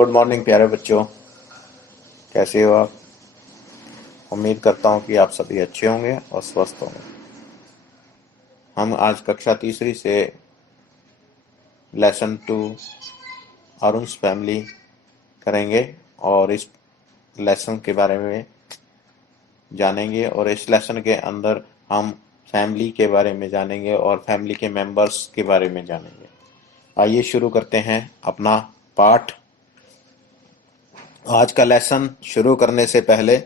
Good morning प्यारे बच्चों। कैसे हो आप? उम्मीद करता हूँ कि आप सभी अच्छे होंगे और स्वस्थ होंगे। हम आज कक्षा तीसरी से लेसन 2 अरुण्स फैमिली करेंगे और इस लेसन के बारे में जानेंगे और इस लेसन के अंदर हम फैमिली के बारे में जानेंगे और फैमिली के मेंबर्स के बारे में जानेंगे। आइए शुरू करते हैं अपना पाठ। आज का लेसन शुरू करने से पहले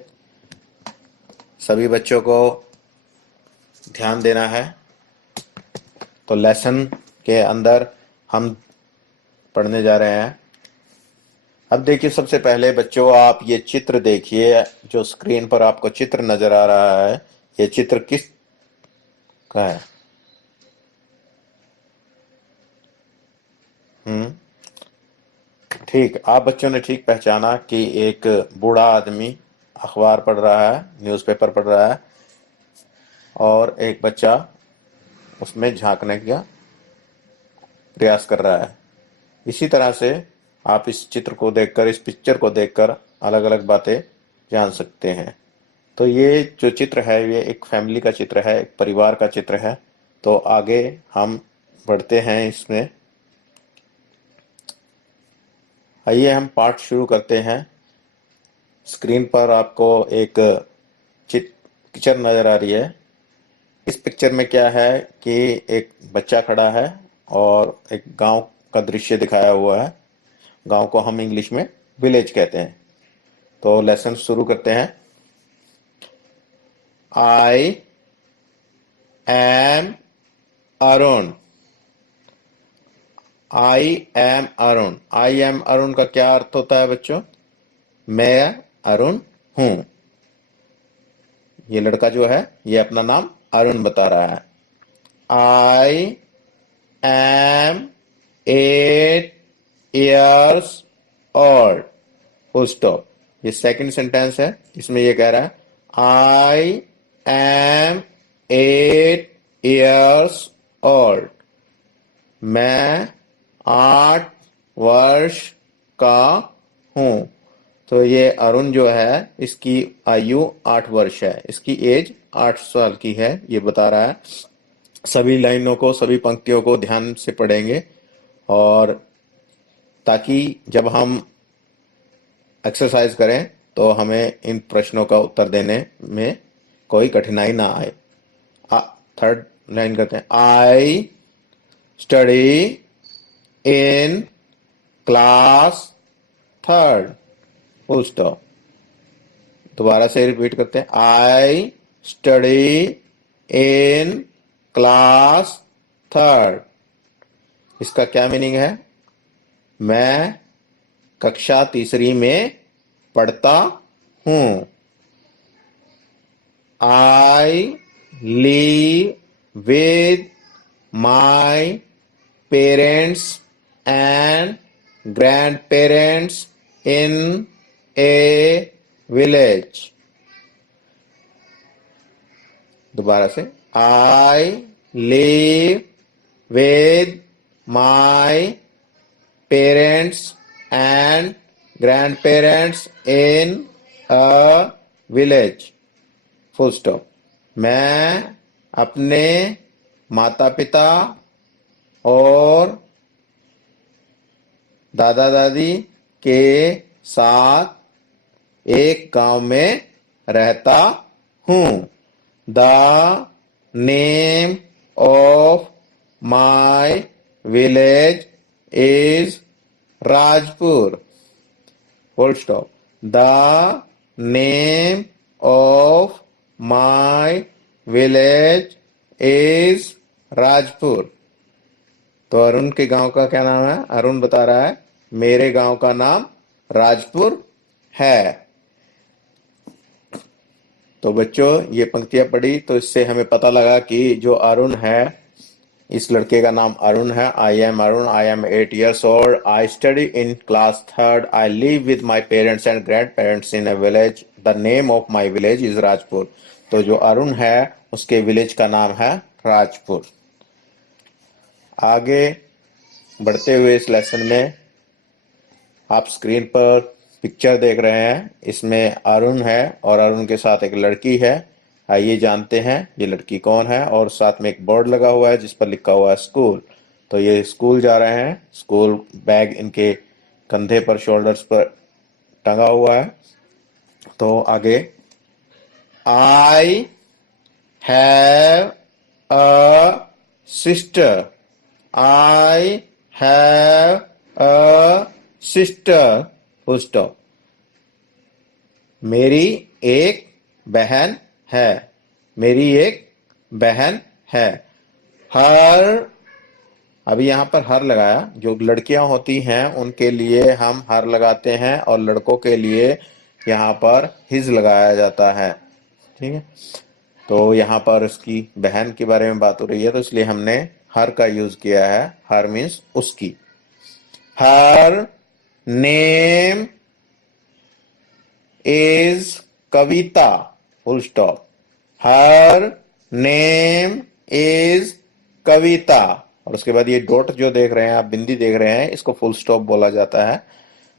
सभी बच्चों को ध्यान देना है। तो लेसन के अंदर हम पढ़ने जा रहे हैं। अब देखिए, सबसे पहले बच्चों आप ये चित्र देखिए, जो स्क्रीन पर आपको चित्र नजर आ रहा है, ये चित्र किस का है? ठीक, आप बच्चों ने ठीक पहचाना कि एक बूढ़ा आदमी अखबार पढ़ रहा है, न्यूज़पेपर पढ़ रहा है और एक बच्चा उसमें झांकने का प्रयास कर रहा है। इसी तरह से आप इस चित्र को देखकर, इस पिक्चर को देखकर अलग अलग बातें जान सकते हैं। तो ये जो चित्र है ये एक फैमिली का चित्र है, एक परिवार का चित्र है। तो आगे हम बढ़ते हैं इसमें। आइए हम पाठ शुरू करते हैं। स्क्रीन पर आपको एक पिक्चर नजर आ रही है। इस पिक्चर में क्या है कि एक बच्चा खड़ा है और एक गांव का दृश्य दिखाया हुआ है। गांव को हम इंग्लिश में विलेज कहते हैं। तो लेसन शुरू करते हैं। I am Arun. I am Arun. I am Arun का क्या अर्थ होता है बच्चों? मैं अरुण हूं। ये लड़का जो है ये अपना नाम अरुण बता रहा है। I am 8 years old। Full stop. ये सेकंड सेंटेंस है, इसमें ये कह रहा है आई एम 8 years old। मैं 8 वर्ष का हूं। तो ये अरुण जो है इसकी आयु 8 वर्ष है, इसकी एज 8 साल की है, ये बता रहा है। सभी लाइनों को, सभी पंक्तियों को ध्यान से पढ़ेंगे और ताकि जब हम एक्सरसाइज करें तो हमें इन प्रश्नों का उत्तर देने में कोई कठिनाई ना आए। थर्ड लाइन करते हैं। I study in class third. Full stop. दोबारा से रिपीट करते हैं। I study in class third. इसका क्या मीनिंग है? मैं कक्षा तीसरी में पढ़ता हूं। I live with my parents and grand parents in a village. दोबारा से। I live with my parents and grand parents in a village. Full stop. मैं अपने माता पिता और दादा दादी के साथ एक गांव में रहता हूं। The name of my village is Rajpur. Full stop. The name of my village is Rajpur. तो अरुण के गांव का क्या नाम है? अरुण बता रहा है मेरे गांव का नाम राजपुर है। तो बच्चों ये पंक्तियां पढ़ी तो इससे हमें पता लगा कि जो अरुण है, इस लड़के का नाम अरुण है। I am Arun. I am 8 years old। I study in class third. I live with my parents and grand parents in a village. The name of my village is Rajpur. तो जो अरुण है उसके विलेज का नाम है राजपुर। आगे बढ़ते हुए इस लेसन में आप स्क्रीन पर पिक्चर देख रहे हैं, इसमें अरुण है और अरुण के साथ एक लड़की है। आइए जानते हैं ये लड़की कौन है। और साथ में एक बोर्ड लगा हुआ है जिस पर लिखा हुआ है स्कूल। तो ये स्कूल जा रहे हैं, स्कूल बैग इनके कंधे पर, शोल्डर्स पर टंगा हुआ है। तो आगे, I have a sister, I have a sister, full stop. मेरी एक बहन है, मेरी एक बहन है। हर, अभी यहाँ पर हर लगाया। जो लड़कियां होती हैं उनके लिए हम हर लगाते हैं और लड़कों के लिए यहाँ पर हिज लगाया जाता है। ठीक है, तो यहाँ पर उसकी बहन के बारे में बात हो रही है तो इसलिए हमने हर का यूज किया है। हर मीन्स उसकी। Her name is Kavita, full stop. Her name is Kavita. और उसके बाद ये डॉट जो देख रहे हैं आप, बिंदी देख रहे हैं, इसको फुल स्टॉप बोला जाता है।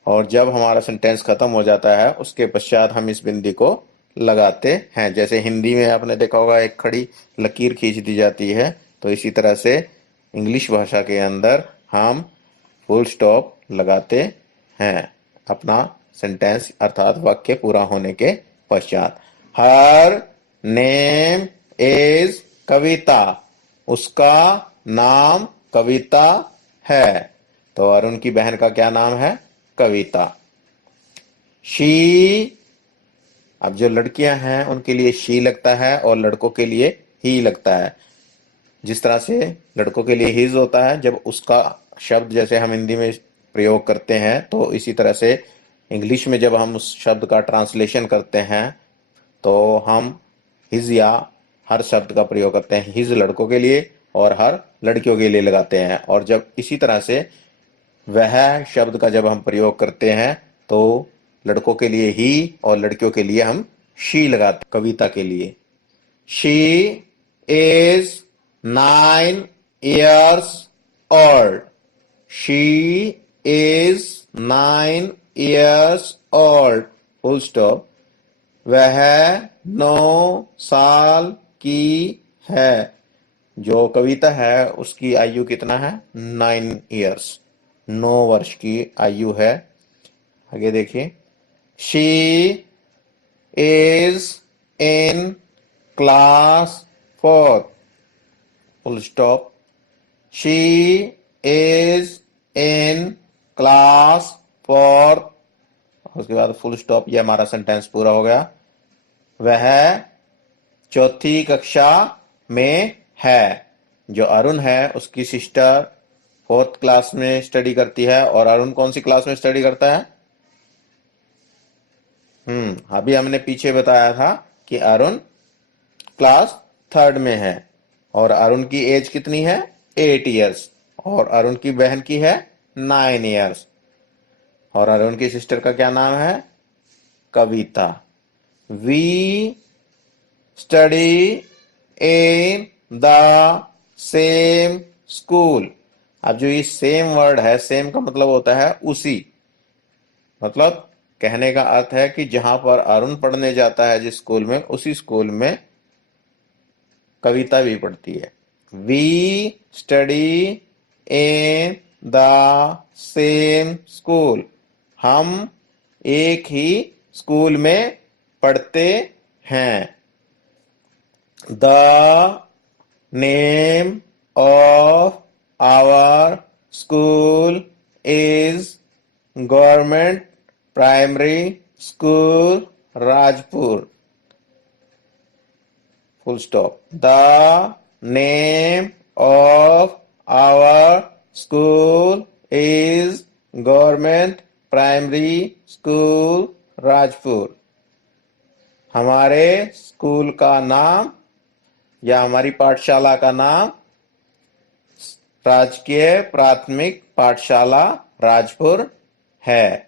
और जब हमारा सेंटेंस खत्म हो जाता है उसके पश्चात हम इस बिंदी को लगाते हैं। जैसे हिंदी में आपने देखा होगा एक खड़ी लकीर खींच दी जाती है, तो इसी तरह से इंग्लिश भाषा के अंदर हम फुल स्टॉप लगाते हैं अपना सेंटेंस अर्थात वाक्य पूरा होने के पश्चात। हर नेम इज कविता, उसका नाम कविता है। तो अरुण की बहन का क्या नाम है? कविता। शी, अब जो लड़कियां हैं उनके लिए शी लगता है और लड़कों के लिए ही लगता है। जिस तरह से लड़कों के लिए हिज होता है जब उसका शब्द जैसे हम हिंदी में प्रयोग करते हैं, तो इसी तरह से इंग्लिश में जब हम उस शब्द का ट्रांसलेशन करते हैं तो हम हिज या हर शब्द का प्रयोग करते हैं। हिज लड़कों के लिए और हर लड़कियों के लिए लगाते हैं। और जब इसी तरह से वह शब्द का जब हम प्रयोग करते हैं तो लड़कों के लिए ही और लड़कियों के लिए हम शी लगाते। कविता के लिए, she is 9 years old, she is 9 years old, full stop. वह 9 साल की है। जो कविता है उसकी आयु कितना है? 9 years, 9 वर्ष की आयु है। आगे देखिए, she is in class 4, full stop. She is in class 4, उसके बाद फुल स्टॉप। ये हमारा सेंटेंस पूरा हो गया। वह चौथी कक्षा में है। जो अरुण है उसकी सिस्टर 4th क्लास में स्टडी करती है। और अरुण कौन सी क्लास में स्टडी करता है? अभी हमने पीछे बताया था कि अरुण क्लास 3rd में है। और अरुण की एज कितनी है? 8 years। और अरुण की बहन की है 9 years। और अरुण की सिस्टर का क्या नाम है? Kavita. We study in the same school. अब जो ये सेम वर्ड है, सेम का मतलब होता है उसी। मतलब कहने का अर्थ है कि जहां पर अरुण पढ़ने जाता है जिस स्कूल में, उसी स्कूल में कविता भी पढ़ती है। We study in the same school. हम एक ही स्कूल में पढ़ते हैं। The name of our school is government primary school Rajpur, full stop. The name of our school is Government Primary School Rajpur. हमारे स्कूल का नाम या हमारी पाठशाला का नाम राजकीय प्राथमिक पाठशाला राजपुर है।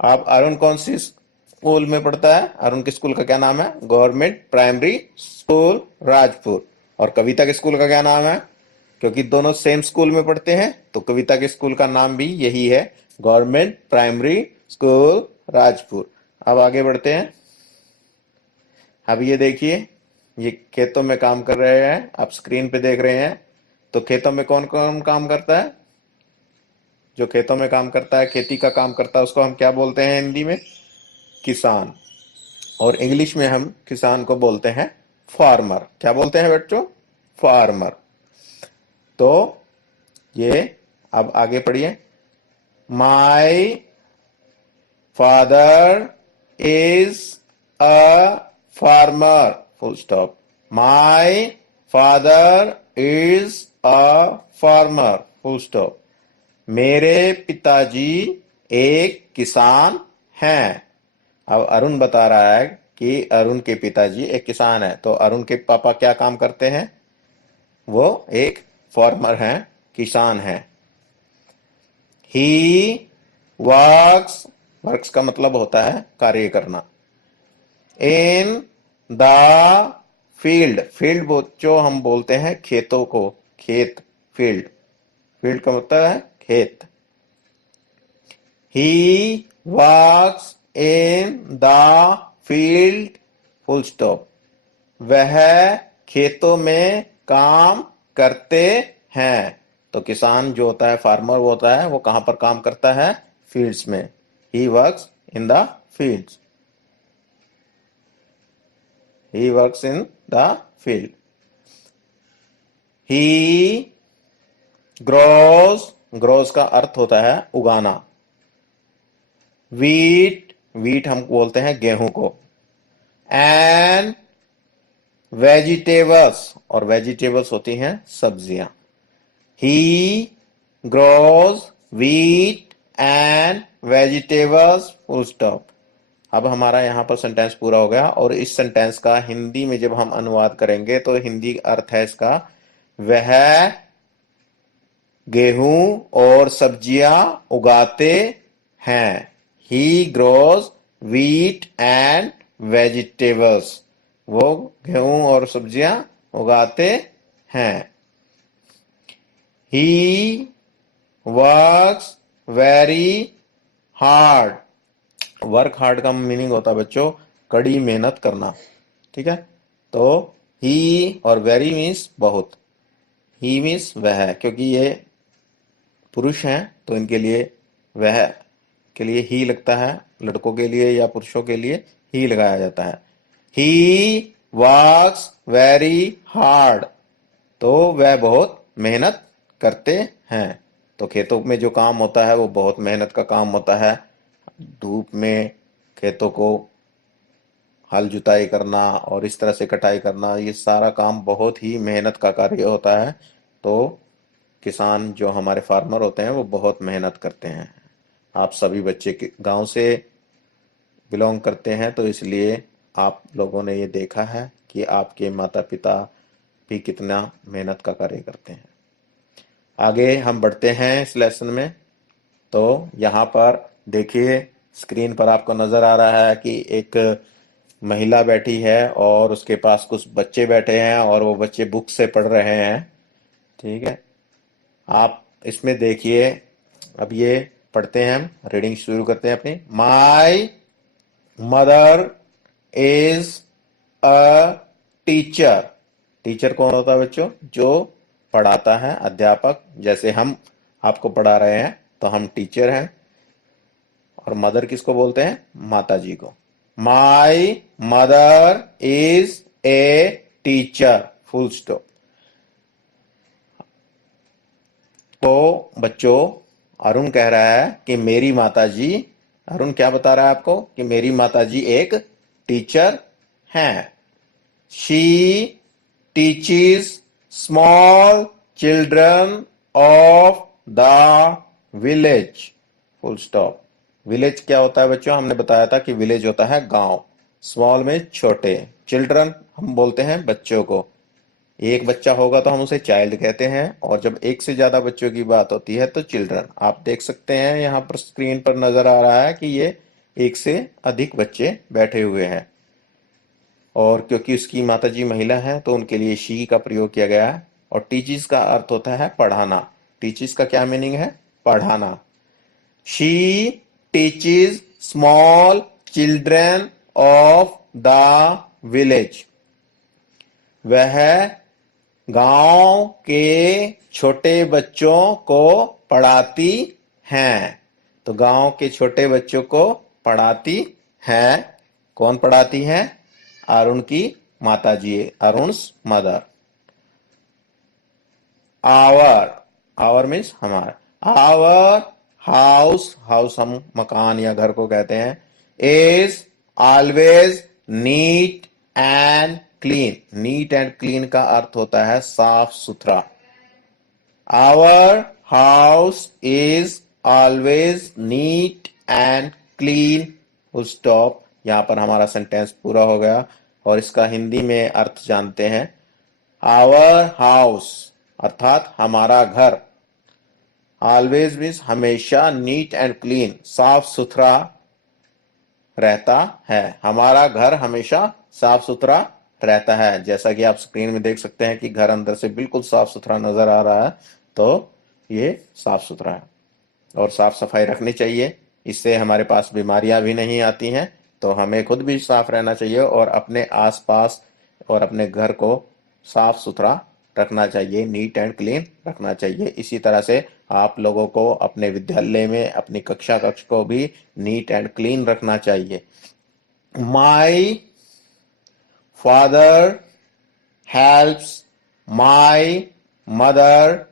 अब अरुण कौन सी स्कूल में पढ़ता है? अरुण के स्कूल का क्या नाम है? Government primary school Rajpur. और कविता के स्कूल का क्या नाम है? क्योंकि दोनों सेम स्कूल में पढ़ते हैं तो कविता के स्कूल का नाम भी यही है, गवर्नमेंट प्राइमरी स्कूल राजपुर। अब आगे बढ़ते हैं। अब ये देखिए, ये खेतों में काम कर रहे हैं, आप स्क्रीन पे देख रहे हैं। तो खेतों में कौन कौन काम करता है? जो खेतों में काम करता है, खेती का काम करता है, उसको हम क्या बोलते हैं हिंदी में? किसान। और इंग्लिश में हम किसान को बोलते हैं फार्मर। क्या बोलते हैं बच्चों? फार्मर। तो ये, अब आगे पढ़िए। My father is a farmer, full stop. My father is a farmer, full stop. मेरे पिताजी एक किसान हैं। अब अरुण बता रहा है कि अरुण के पिताजी एक किसान है, तो अरुण के पापा क्या काम करते हैं? वो एक फार्मर हैं, किसान हैं। ही वर्क्स, वर्क्स का मतलब होता है कार्य करना। इन द फील्ड, फील्ड जो हम बोलते हैं खेतों को, खेत, फील्ड, फील्ड का मतलब है खेत। ही works in the field, full stop. वह खेतों में काम करते हैं। तो किसान जो होता है, फार्मर वो होता है, वो कहां पर काम करता है? फील्ड्स में। He works in the fields. He works in the field. He grows, grows का अर्थ होता है उगाना। वीट, वीट हम बोलते हैं गेहूं को। एंड वेजिटेबल्स, और वेजिटेबल्स होती हैं सब्जियां। ही grows wheat and vegetables, full stop. अब हमारा यहाँ पर सेंटेंस पूरा हो गया, और इस सेंटेंस का हिंदी में जब हम अनुवाद करेंगे तो हिंदी अर्थ है इसका, वह गेहूं और सब्जियां उगाते हैं। ही ग्रोज wheat एंड वेजिटेबल्स। वो गेहूं और सब्जियां उगाते हैं। He works very hard. Work hard का मीनिंग होता है बच्चों कड़ी मेहनत करना। ठीक है, तो ही और वेरी मीन्स बहुत। ही मीन्स वह, क्योंकि ये पुरुष हैं तो इनके लिए वह के लिए ही लगता है, लड़कों के लिए या पुरुषों के लिए ही लगाया जाता है। ही वर्क्स वेरी हार्ड, तो वह बहुत मेहनत करते हैं। तो खेतों में जो काम होता है वो बहुत मेहनत का काम होता है। धूप में खेतों को हल जुताई करना और इस तरह से कटाई करना, ये सारा काम बहुत ही मेहनत का कार्य होता है। तो किसान जो हमारे फार्मर होते हैं वो बहुत मेहनत करते हैं। आप सभी बच्चे गांव से बिलोंग करते हैं, तो इसलिए आप लोगों ने ये देखा है कि आपके माता पिता भी कितना मेहनत का कार्य करते हैं। आगे हम बढ़ते हैं इस लेसन में। तो यहाँ पर देखिए, स्क्रीन पर आपको नजर आ रहा है कि एक महिला बैठी है और उसके पास कुछ बच्चे बैठे हैं और वो बच्चे बुक से पढ़ रहे हैं। ठीक है, आप इसमें देखिए। अब ये पढ़ते हैं, हम रीडिंग शुरू करते हैं अपनी। My mother is a teacher. Teacher कौन होता है बच्चों? जो पढ़ाता है, अध्यापक। जैसे हम आपको पढ़ा रहे हैं तो हम टीचर हैं। और मदर किसको बोलते हैं? माता जी को। My mother is a teacher, full stop. तो बच्चों, अरुण कह रहा है कि मेरी माताजी, अरुण क्या बता रहा है आपको? कि मेरी माताजी एक टीचर हैं। She teaches small children of the village, full stop. Village क्या होता है बच्चों? हमने बताया था कि विलेज होता है गांव। स्मॉल में छोटे, चिल्ड्रन हम बोलते हैं बच्चों को। एक बच्चा होगा तो हम उसे चाइल्ड कहते हैं, और जब एक से ज्यादा बच्चों की बात होती है तो चिल्ड्रन। आप देख सकते हैं यहाँ पर स्क्रीन पर नजर आ रहा है कि ये एक से अधिक बच्चे बैठे हुए हैं। और क्योंकि उसकी माताजी महिला है तो उनके लिए शी का प्रयोग किया गया है। और टीचिस का अर्थ होता है पढ़ाना। टीचिस का क्या मीनिंग है? पढ़ाना। She teaches small children of the village. वह गांव के छोटे बच्चों को पढ़ाती हैं। तो गांव के छोटे बच्चों को पढ़ाती हैं। कौन पढ़ाती है? अरुण की माताजी, Arun's mother. Our, our means हमारा। आवर हाउस, हाउस हम मकान या घर को कहते हैं, is always neat and clean. Neat and clean का अर्थ होता है साफ सुथरा। Our house is always neat and clean. Full stop. यहां पर हमारा सेंटेंस पूरा हो गया। और इसका हिंदी में अर्थ जानते हैं। आवर हाउस अर्थात हमारा घर, ऑलवेज मीन्स हमेशा, नीट एंड क्लीन साफ सुथरा रहता है। हमारा घर हमेशा साफ सुथरा रहता है। जैसा कि आप स्क्रीन में देख सकते हैं कि घर अंदर से बिल्कुल साफ सुथरा नजर आ रहा है। तो ये साफ सुथरा है और साफ सफाई रखनी चाहिए। इससे हमारे पास बीमारियां भी नहीं आती हैं। तो हमें खुद भी साफ रहना चाहिए और अपने आसपास और अपने घर को साफ सुथरा रखना चाहिए, नीट एंड क्लीन रखना चाहिए। इसी तरह से आप लोगों को अपने विद्यालय में अपनी कक्षा कक्ष को भी नीट एंड क्लीन रखना चाहिए। My father helps my mother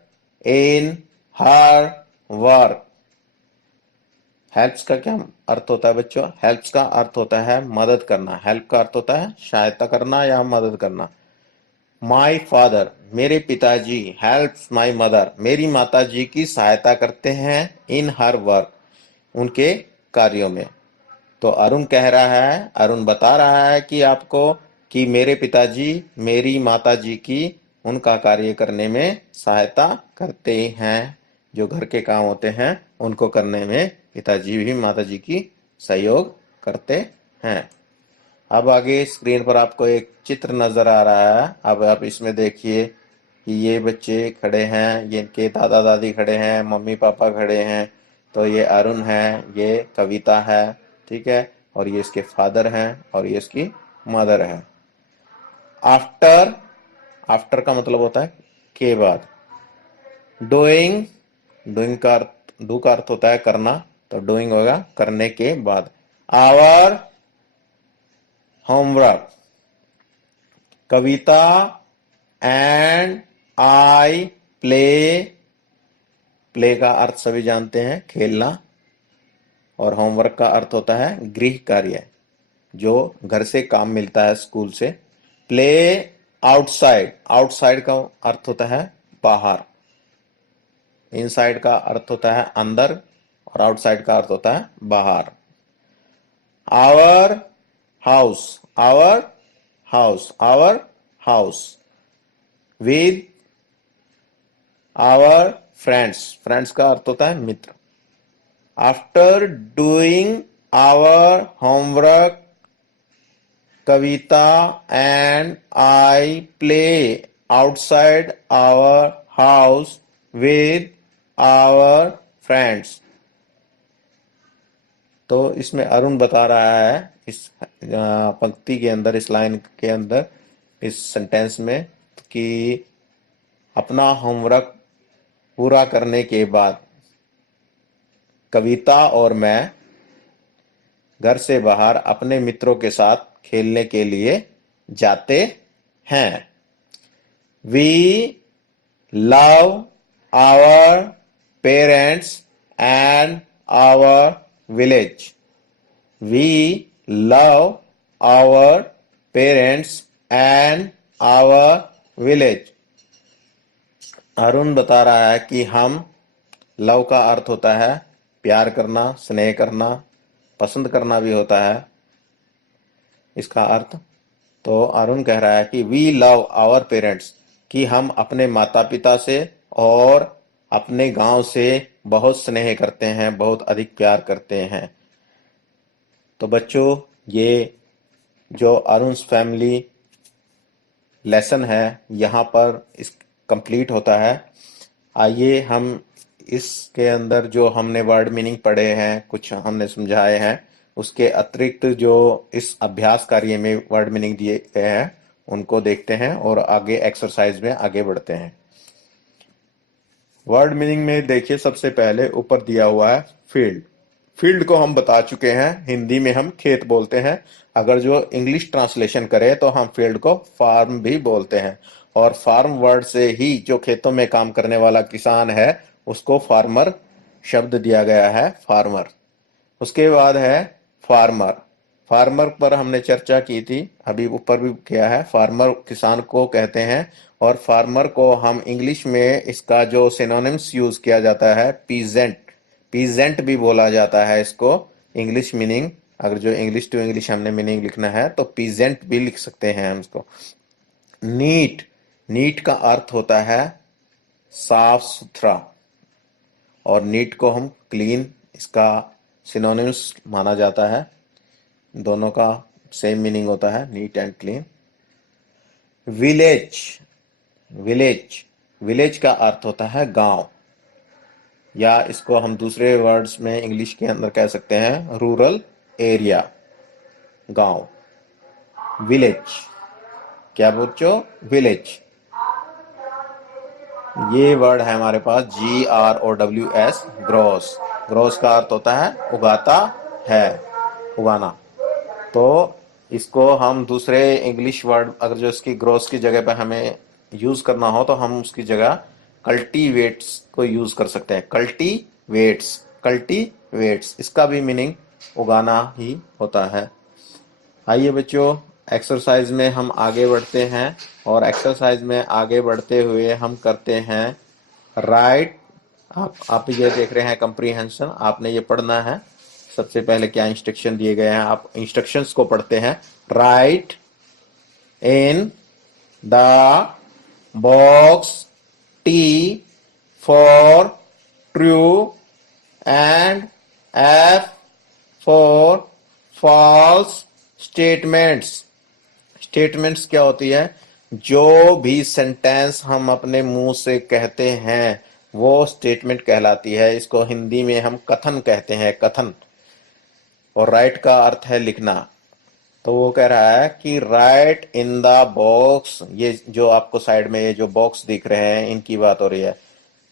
in her work. Helps का क्या अर्थ होता है बच्चों? हेल्प्स का अर्थ होता है मदद करना। हेल्प का अर्थ होता है सहायता करना या मदद करना। माई फादर, मेरे पिताजी, हेल्प्स माई मदर, मेरी माताजी की सहायता करते हैं, इन हर वर्क, उनके कार्यों में। तो अरुण कह रहा है, अरुण बता रहा है कि आपको कि मेरे पिताजी मेरी माताजी की उनका कार्य करने में सहायता करते हैं। जो घर के काम होते हैं उनको करने में पिताजी भी माताजी की सहयोग करते हैं। अब आगे स्क्रीन पर आपको एक चित्र नजर आ रहा है। अब आप इसमें देखिए कि ये बच्चे खड़े हैं, ये इनके दादा दादी खड़े हैं, मम्मी पापा खड़े हैं। तो ये अरुण है, ये कविता है, ठीक है, और ये इसके फादर हैं और ये इसकी मदर है। आफ्टर, आफ्टर का मतलब होता है के बाद। डूइंग, डूइंग का अर्थ, डू का अर्थ होता है करना, तो डूइंग होगा करने के बाद। Our homework, Kavita and I play, play का अर्थ सभी जानते हैं खेलना, और होमवर्क का अर्थ होता है गृह कार्य, जो घर से काम मिलता है स्कूल से। प्ले आउटसाइड, आउटसाइड का अर्थ होता है बाहर। इनसाइड का अर्थ होता है अंदर और आउटसाइड का अर्थ होता है बाहर। Our house, our house, our house with our friends, friends का अर्थ होता है मित्र। After doing our homework, Kavita and I play outside our house with our friends. तो इसमें अरुण बता रहा है इस पंक्ति के अंदर, इस लाइन के अंदर, इस सेंटेंस में, कि अपना होमवर्क पूरा करने के बाद कविता और मैं घर से बाहर अपने मित्रों के साथ खेलने के लिए जाते हैं। We love our parents and our village. We love our parents and our village. Arun बता रहा है कि हम, लव का अर्थ होता है प्यार करना, स्नेह करना, पसंद करना भी होता है इसका अर्थ। तो अरुण कह रहा है कि वी लव आवर पेरेंट्स, कि हम अपने माता पिता से और अपने गांव से बहुत स्नेह करते हैं, बहुत अधिक प्यार करते हैं। तो बच्चों, ये जो अरुण फैमिली लेसन है यहाँ पर इस कंप्लीट होता है। आइए हम इसके अंदर जो हमने वर्ड मीनिंग पढ़े हैं, कुछ हमने समझाए हैं, उसके अतिरिक्त जो इस अभ्यास कार्य में वर्ड मीनिंग दिए गए हैं उनको देखते हैं और आगे एक्सरसाइज में आगे बढ़ते हैं। वर्ड मीनिंग में देखिए, सबसे पहले ऊपर दिया हुआ है फील्ड। फील्ड को हम बता चुके हैं, हिंदी में हम खेत बोलते हैं। अगर जो इंग्लिश ट्रांसलेशन करें तो हम फील्ड को फार्म भी बोलते हैं। और फार्म वर्ड से ही जो खेतों में काम करने वाला किसान है उसको फार्मर शब्द दिया गया है, फार्मर। उसके बाद है फार्मर। फार्मर पर हमने चर्चा की थी, अभी ऊपर भी किया है। फार्मर किसान को कहते हैं। और फार्मर को हम इंग्लिश में इसका जो सिनोनिम्स यूज किया जाता है, पीजेंट। पीजेंट भी बोला जाता है इसको। इंग्लिश मीनिंग, अगर जो इंग्लिश टू इंग्लिश हमने मीनिंग लिखना है तो पीजेंट भी लिख सकते हैं हम इसको। नीट। नीट का अर्थ होता है साफ सुथरा, और नीट को हम क्लीन, इसका सिनोनिम्स माना जाता है। दोनों का सेम मीनिंग होता है, NEET and clean. Village. Village. Village का अर्थ होता है गांव, या इसको हम दूसरे वर्ड्स में इंग्लिश के अंदर कह सकते हैं रूरल एरिया, गांव। विलेज। क्या बच्चों? विलेज। ये वर्ड है हमारे पास GROWS, ग्रोस। ग्रोस का अर्थ होता है उगाता है, उगाना। तो इसको हम दूसरे इंग्लिश वर्ड, अगर जो इसकी ग्रोस की जगह पे हमें यूज करना हो तो हम उसकी जगह कल्टीवेट्स को यूज कर सकते हैं। कल्टीवेट्स। कल्टीवेट्स, इसका भी मीनिंग उगाना ही होता है। आइए बच्चों, एक्सरसाइज में हम आगे बढ़ते हैं। और एक्सरसाइज में आगे बढ़ते हुए हम करते हैं राइट। आप ये देख रहे हैं कंप्रीहेंशन, आपने ये पढ़ना है। सबसे पहले क्या इंस्ट्रक्शन दिए गए हैं, आप इंस्ट्रक्शंस को पढ़ते हैं। Write in the box T for true and F for false statements. Statements क्या होती है? जो भी सेंटेंस हम अपने मुंह से कहते हैं वो स्टेटमेंट कहलाती है। इसको हिंदी में हम कथन कहते हैं, कथन। और राइट का अर्थ है लिखना। तो वो कह रहा है कि राइट इन द बॉक्स, ये जो आपको साइड में ये जो बॉक्स दिख रहे हैं इनकी बात हो रही है।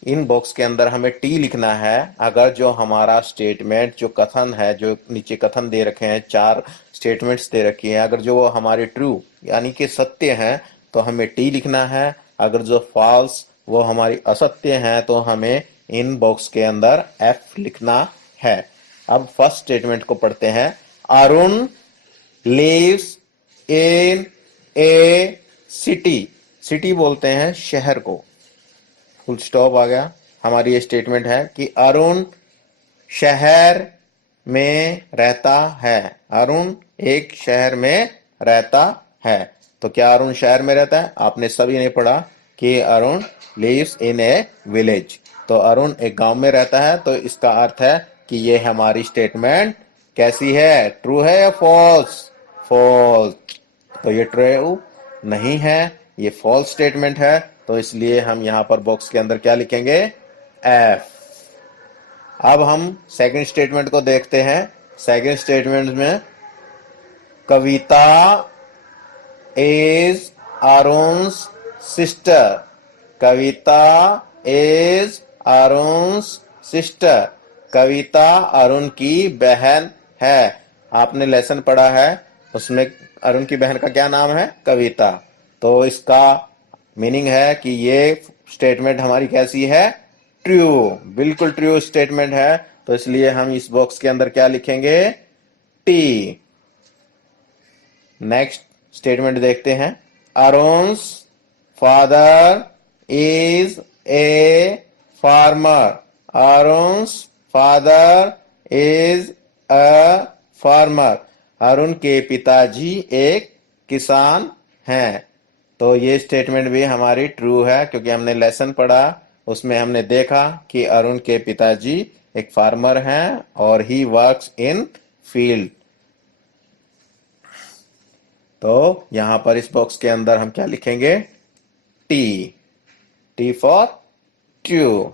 इन बॉक्स के अंदर हमें टी लिखना है अगर जो हमारा स्टेटमेंट, जो कथन है, जो नीचे कथन दे रखे हैं, 4 स्टेटमेंट्स दे रखी हैं, अगर जो वो हमारे ट्रू यानी कि सत्य हैं तो हमें टी लिखना है। अगर जो फॉल्स, वो हमारी असत्य हैं, तो हमें इन बॉक्स के अंदर एफ लिखना है। अब फर्स्ट स्टेटमेंट को पढ़ते हैं। Arun lives in a city। City बोलते हैं शहर को। फुल स्टॉप आ गया। हमारी ये स्टेटमेंट है कि अरुण शहर में रहता है। अरुण एक शहर में रहता है। तो क्या अरुण शहर में रहता है? आपने सभी ने पढ़ा कि Arun lives in a village. तो अरुण एक गांव में रहता है। तो इसका अर्थ है कि ये हमारी स्टेटमेंट कैसी है? ट्रू है या फॉल्स? फॉल्स। तो ये ट्रू नहीं है, ये फॉल्स स्टेटमेंट है। तो इसलिए हम यहां पर बॉक्स के अंदर क्या लिखेंगे? एफ। अब हम सेकंड स्टेटमेंट को देखते हैं। सेकंड स्टेटमेंट में Kavita is Arun's sister. Kavita is Arun's sister. Kavita Arun की बहन है। आपने लेसन पढ़ा है, उसमें अरुण की बहन का क्या नाम है? कविता। तो इसका मीनिंग है कि ये स्टेटमेंट हमारी कैसी है? ट्रू। बिल्कुल ट्रू स्टेटमेंट है। तो इसलिए हम इस बॉक्स के अंदर क्या लिखेंगे? टी। नेक्स्ट स्टेटमेंट देखते हैं। Arun's father is a farmer. Arun's father is a farmer. Arun के पिताजी एक किसान हैं। तो ये स्टेटमेंट भी हमारी ट्रू है, क्योंकि हमने लेसन पढ़ा, उसमें हमने देखा कि अरुण के पिताजी एक फार्मर हैं और ही वर्क्स इन फील्ड। तो यहां पर इस बॉक्स के अंदर हम क्या लिखेंगे? टी। T for true.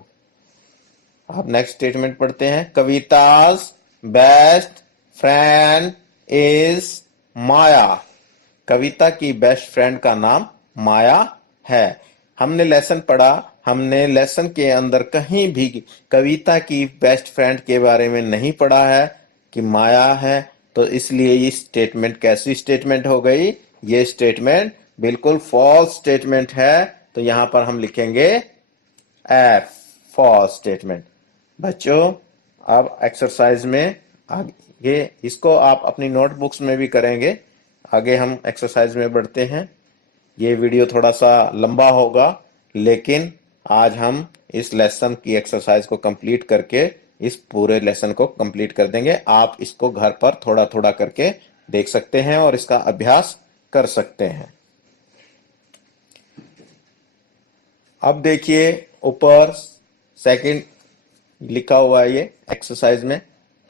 आप नेक्स्ट स्टेटमेंट पढ़ते हैं। कविताज बेस्ट फ्रेंड इज माया। कविता की बेस्ट फ्रेंड का नाम माया है। हमने लेसन पढ़ा, हमने लेसन के अंदर कहीं भी कविता की बेस्ट फ्रेंड के बारे में नहीं पढ़ा है कि माया है, तो इसलिए ये स्टेटमेंट कैसी स्टेटमेंट हो गई? ये स्टेटमेंट बिल्कुल फॉल्स स्टेटमेंट है। तो यहां पर हम लिखेंगे एफ, फॉल्स स्टेटमेंट। बच्चों, अब एक्सरसाइज में आगे इसको आप अपनी नोटबुक्स में भी करेंगे। आगे हम एक्सरसाइज में बढ़ते हैं। ये वीडियो थोड़ा सा लंबा होगा, लेकिन आज हम इस लेसन की एक्सरसाइज को कंप्लीट करके इस पूरे लेसन को कंप्लीट कर देंगे। आप इसको घर पर थोड़ा थोड़ा करके देख सकते हैं और इसका अभ्यास कर सकते हैं। अब देखिए ऊपर सेकंड लिखा हुआ है ये एक्सरसाइज में,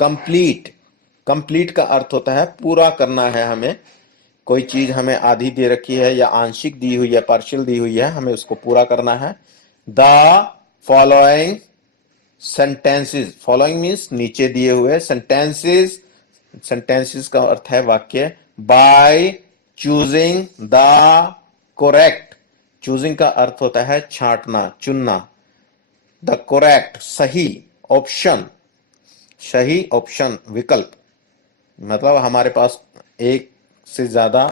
कंप्लीट। कंप्लीट का अर्थ होता है पूरा करना है हमें। कोई चीज हमें आधी दे रखी है या आंशिक दी हुई है, पार्शियल दी हुई है, हमें उसको पूरा करना है। The following sentences, following means नीचे दिए हुए, सेंटेंसेस, सेंटेंसेस का अर्थ है वाक्य। By choosing the correct, choosing का अर्थ होता है छांटना, चुनना। द करेक्ट, सही ऑप्शन, सही ऑप्शन, विकल्प, मतलब हमारे पास एक से ज्यादा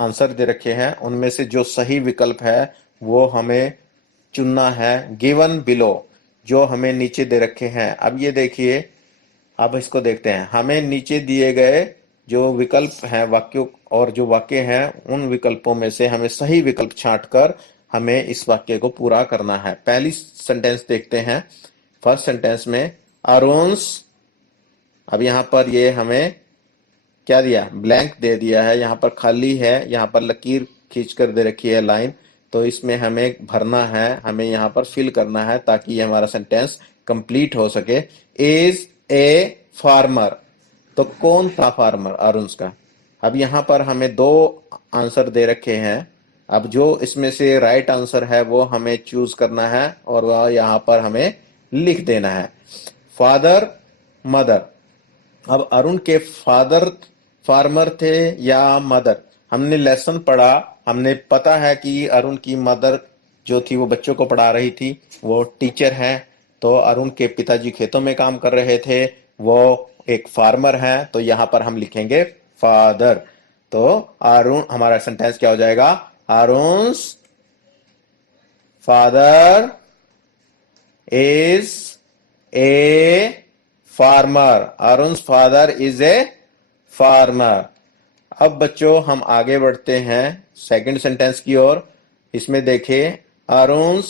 आंसर दे रखे हैं, उनमें से जो सही विकल्प है वो हमें चुनना है। गिवन बिलो, जो हमें नीचे दे रखे हैं। अब ये देखिए, अब इसको देखते हैं। हमें नीचे दिए गए जो विकल्प हैं वाक्यों, और जो वाक्य हैं उन विकल्पों में से हमें सही विकल्प छांटकर हमें इस वाक्य को पूरा करना है। पहली सेंटेंस देखते हैं। फर्स्ट सेंटेंस में अरुण्स, अब यहां पर ये हमें क्या दिया? ब्लैंक दे दिया है, यहाँ पर खाली है, यहाँ पर लकीर खींच कर दे रखी है लाइन, तो इसमें हमें भरना है, हमें यहाँ पर फिल करना है ताकि ये हमारा सेंटेंस कंप्लीट हो सके। इज ए फार्मर, तो कौन था फार्मर? अरुण का। अब यहाँ पर हमें दो आंसर दे रखे हैं। अब जो इसमें से राइट आंसर है वो हमें चूज करना है और वह यहाँ पर हमें लिख देना है। फादर, मदर, अब अरुण के फादर फार्मर थे या मदर? हमने लेसन पढ़ा, हमने पता है कि अरुण की मदर जो थी वो बच्चों को पढ़ा रही थी, वो टीचर है। तो अरुण के पिताजी खेतों में काम कर रहे थे, वो एक फार्मर है, तो यहां पर हम लिखेंगे फादर। तो अरुण, हमारा सेंटेंस क्या हो जाएगा? Arun father is a farmer. Arun father is a farmer. अब बच्चों हम आगे बढ़ते हैं सेकंड सेंटेंस की ओर। इसमें देखिए, अरुण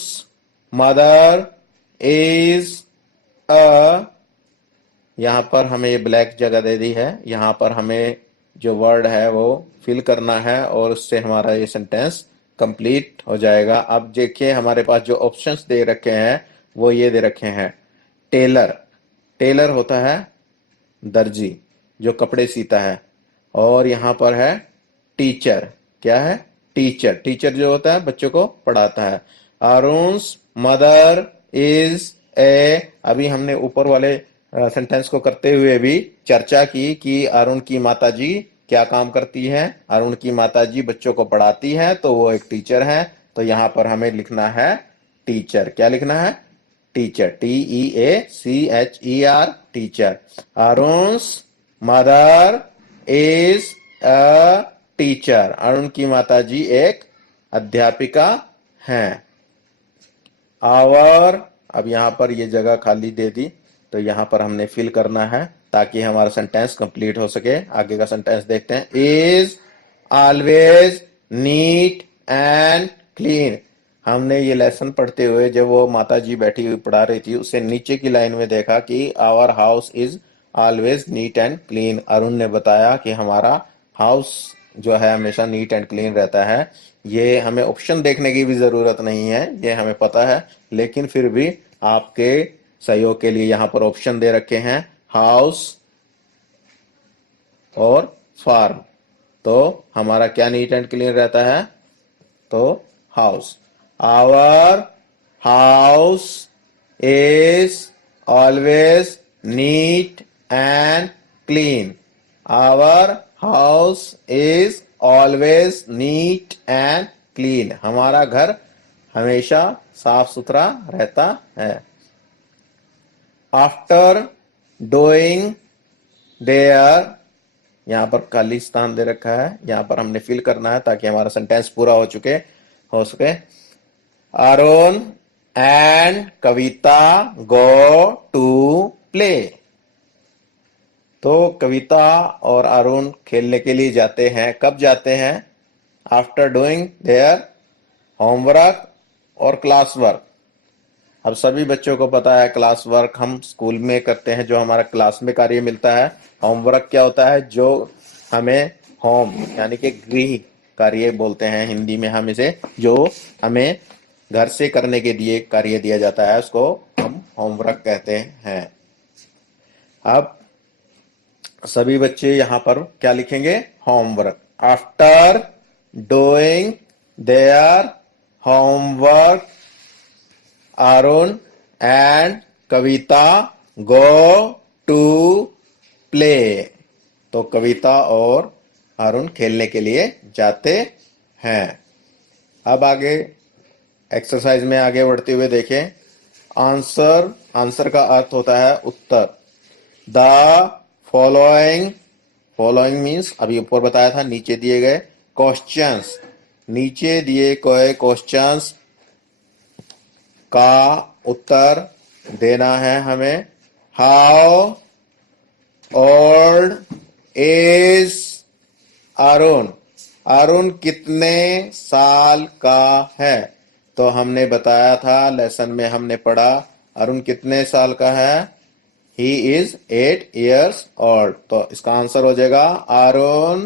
मदर इज अ, यहां पर हमें ये ब्लैक जगह दे दी है, यहां पर हमें जो वर्ड है वो फिल करना है और उससे हमारा ये सेंटेंस कंप्लीट हो जाएगा। अब देखिए हमारे पास जो ऑप्शंस दे रखे हैं वो ये दे रखे हैं। टेलर, टेलर होता है दर्जी जो कपड़े सीता है, और यहां पर है टीचर, क्या है? टीचर, टीचर जो होता है बच्चों को पढ़ाता है। अरुण's मदर इज ए, अभी हमने ऊपर वाले सेंटेंस को करते हुए भी चर्चा की कि अरुण की माताजी क्या काम करती है? अरुण की माताजी बच्चों को पढ़ाती है, तो वो एक टीचर है। तो यहां पर हमें लिखना है टीचर। क्या लिखना है? Teacher, TEACHER, teacher. Arun's mother is a teacher, Arun की माताजी एक अध्यापिका हैं। आवर, अब यहां पर ये जगह खाली दे दी, तो यहां पर हमने फिल करना है ताकि हमारा सेंटेंस कंप्लीट हो सके। आगे का सेंटेंस देखते हैं। Is always neat and clean, हमने ये लेसन पढ़ते हुए जब वो माता जी बैठी हुई पढ़ा रही थी, उससे नीचे की लाइन में देखा कि our house is always neat and clean. Arun ने बताया कि हमारा हाउस जो है हमेशा नीट एंड क्लीन रहता है। ये हमें ऑप्शन देखने की भी जरूरत नहीं है, ये हमें पता है, लेकिन फिर भी आपके सहयोग के लिए यहाँ पर ऑप्शन दे रखे हैं, हाउस और फार्म। तो हमारा क्या नीट एंड क्लीन रहता है? तो house. Our house is always neat and clean. Our house is always neat and clean. हमारा घर हमेशा साफ सुथरा रहता है. After doing their, यहाँ पर खाली स्थान दे रखा है, यहाँ पर हमने फिल करना है ताकि हमारा सेंटेंस पूरा हो सके. Arun and Kavita go to play. तो कविता और अरुण खेलने के लिए जाते हैं. कब जाते हैं? आफ्टर डूइंग देयर होमवर्क और क्लास वर्क. अब सभी बच्चों को पता है क्लास वर्क हम स्कूल में करते हैं, जो हमारा क्लास में कार्य मिलता है. होमवर्क क्या होता है? जो हमें होम यानी कि गृह कार्य बोलते हैं हिंदी में हम इसे, जो हमें घर से करने के लिए कार्य दिया जाता है, उसको हम होमवर्क कहते हैं. अब सभी बच्चे यहाँ पर क्या लिखेंगे? Homework. After doing their homework Arun and Kavita go to play. तो कविता और अरुण खेलने के लिए जाते हैं. अब आगे एक्सरसाइज में आगे बढ़ते हुए देखें. आंसर का अर्थ होता है उत्तर. द फॉलोइंग मीन्स अभी ऊपर बताया था, नीचे दिए गए क्वेश्चंस, नीचे दिए गए क्वेश्चंस का उत्तर देना है हमें. How old is Arun. Arun कितने साल का है? तो हमने बताया था, लेसन में हमने पढ़ा, अरुण कितने साल का है? He is 8 years old. तो इसका आंसर हो जाएगा Arun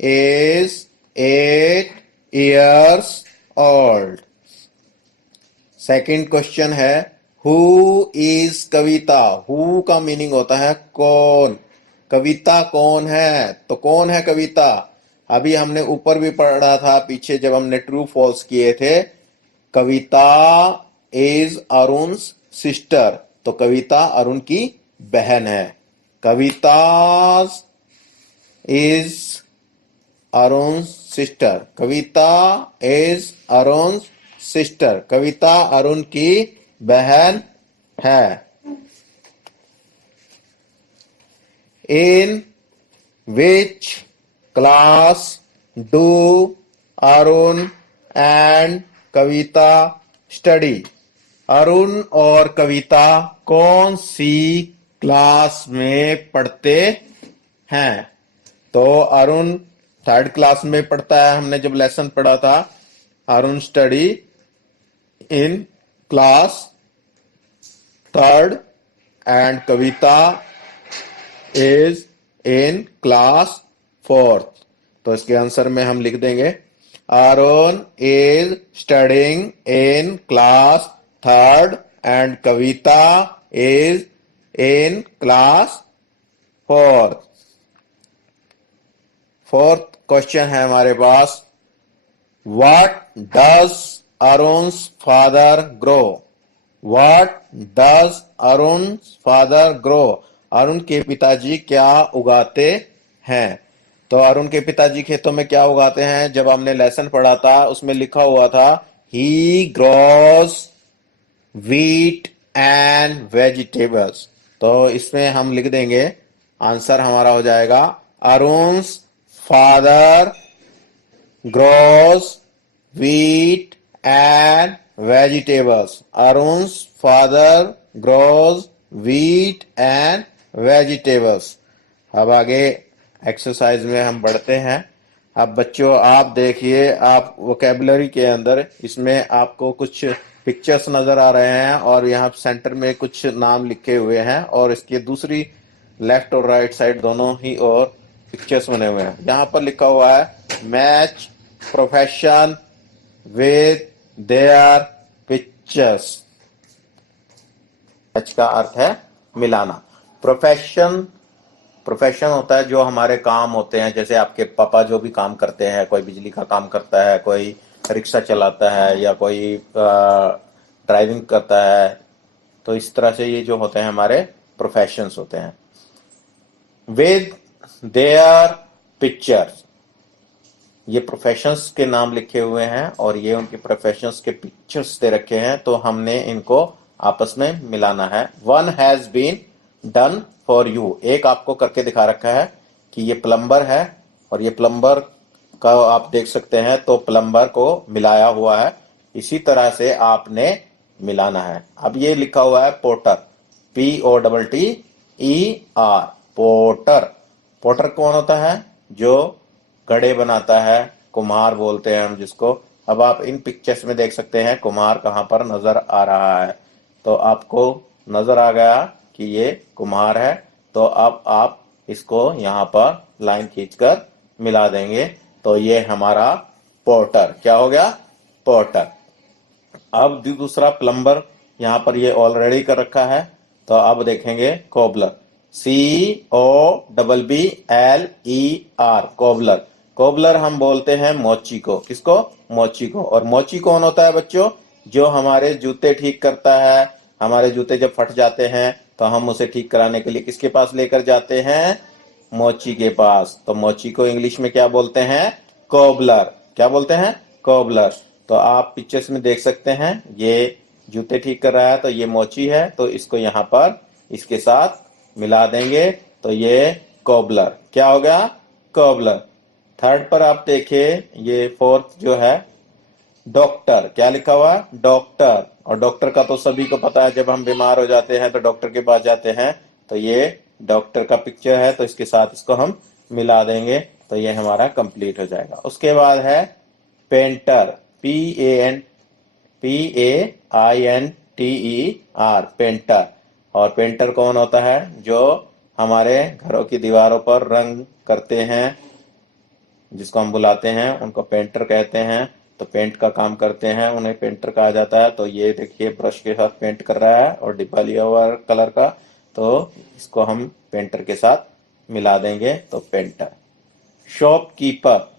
is 8 years old. Second question है हु इज कविता. हु का मीनिंग होता है कौन. कविता कौन है? तो कौन है कविता? अभी हमने ऊपर भी पढ़ा था, पीछे जब हमने ट्रू फॉल्स किए थे. Kavita is Arun's sister. तो कविता अरुण की बहन है. Kavita is Arun's sister. Kavita is Arun's sister. Kavita Arun की बहन है. In which class do Arun and Kavita study. Arun और कविता कौन सी क्लास में पढ़ते हैं? तो अरुण 3rd क्लास में पढ़ता है. हमने जब लेसन पढ़ा था, Arun study in class 3rd and Kavita is in class 4th. तो इसके आंसर में हम लिख देंगे Arun is studying in class 3rd and Kavita is in class 4th. 4th question है हमारे पास. What does Arun's father grow? What does Arun's father grow? Arun के पिताजी क्या उगाते हैं? तो अरुण के पिताजी खेतों में क्या उगाते हैं? जब हमने लेसन पढ़ा था उसमें लिखा हुआ था he grows wheat and vegetables. तो इसमें हम लिख देंगे, आंसर हमारा हो जाएगा अरुण's father grows wheat and vegetables. Arun's father grows wheat and vegetables. अब आगे एक्सरसाइज में हम बढ़ते हैं. अब बच्चों आप देखिए, आप वोकेबुलरी के अंदर इसमें आपको कुछ पिक्चर्स नजर आ रहे हैं और यहाँ सेंटर में कुछ नाम लिखे हुए हैं और इसके दूसरी लेफ्ट और राइट साइड दोनों ही और पिक्चर्स बने हुए हैं. यहाँ पर लिखा हुआ है match profession with their pictures. Match का अर्थ है मिलाना. प्रोफेशन होता है जो हमारे काम होते हैं, जैसे आपके पापा जो भी काम करते हैं, कोई बिजली का काम करता है, कोई रिक्शा चलाता है, या कोई ड्राइविंग करता है, तो इस तरह से ये जो होते हैं हमारे प्रोफेशंस होते हैं। विद देयर पिक्चर्स, ये प्रोफेशंस के नाम लिखे हुए हैं और ये उनके प्रोफेशंस के पिक्चर्स दे रखे हैं, तो हमने इनको आपस में मिलाना है। One has been done for you, एक आपको करके दिखा रखा है कि ये प्लम्बर है और ये प्लम्बर का आप देख सकते हैं, तो प्लम्बर को मिलाया हुआ है। इसी तरह से आपने मिलाना है। अब ये लिखा हुआ है पोर्टर, POTTER, पोर्टर। पोर्टर कौन होता है? जो घड़े बनाता है, कुम्हार बोलते हैं हम जिसको। अब आप इन पिक्चर्स में देख सकते हैं कुम्हार कहाँ पर नजर आ रहा है। तो आपको नजर आ गया कि ये कुम्हार है। तो अब आप इसको यहाँ पर लाइन खींचकर मिला देंगे, तो ये हमारा पोर्टर क्या हो गया? पोर्टर। अब दूसरा प्लम्बर, यहाँ पर ये ऑलरेडी कर रखा है, तो अब देखेंगे कोबलर, COBBLER, कोबलर। कोबलर हम बोलते हैं मोची को। किसको? मोची को। और मोची कौन होता है बच्चों? जो हमारे जूते ठीक करता है। हमारे जूते जब फट जाते हैं तो हम उसे ठीक कराने के लिए किसके पास लेकर जाते हैं? मोची के पास। तो मोची को इंग्लिश में क्या बोलते हैं? कोबलर। क्या बोलते हैं? कोबलर। तो आप पिक्चर्स में देख सकते हैं, ये जूते ठीक कर रहा है, तो ये मोची है, तो इसको यहाँ पर इसके साथ मिला देंगे, तो ये कोबलर क्या हो गया? कोबलर। थर्ड पर आप देखिए, ये फोर्थ जो है डॉक्टर, क्या लिखा हुआ है? डॉक्टर। और डॉक्टर का तो सभी को पता है, जब हम बीमार हो जाते हैं तो डॉक्टर के पास जाते हैं, तो ये डॉक्टर का पिक्चर है, तो इसके साथ इसको हम मिला देंगे, तो ये हमारा कंप्लीट हो जाएगा। उसके बाद है पेंटर, PAINTER, पेंटर। और पेंटर कौन होता है? जो हमारे घरों की दीवारों पर रंग करते हैं, जिसको हम बुलाते हैं, उनको पेंटर कहते हैं। तो पेंट का काम करते हैं, उन्हें पेंटर कहा जाता है। तो ये देखिए ब्रश के साथ पेंट कर रहा है और डिब्बा लिया हुआ है कलर का, तो इसको हम पेंटर के साथ मिला देंगे, तो पेंटर। शॉपकीपर,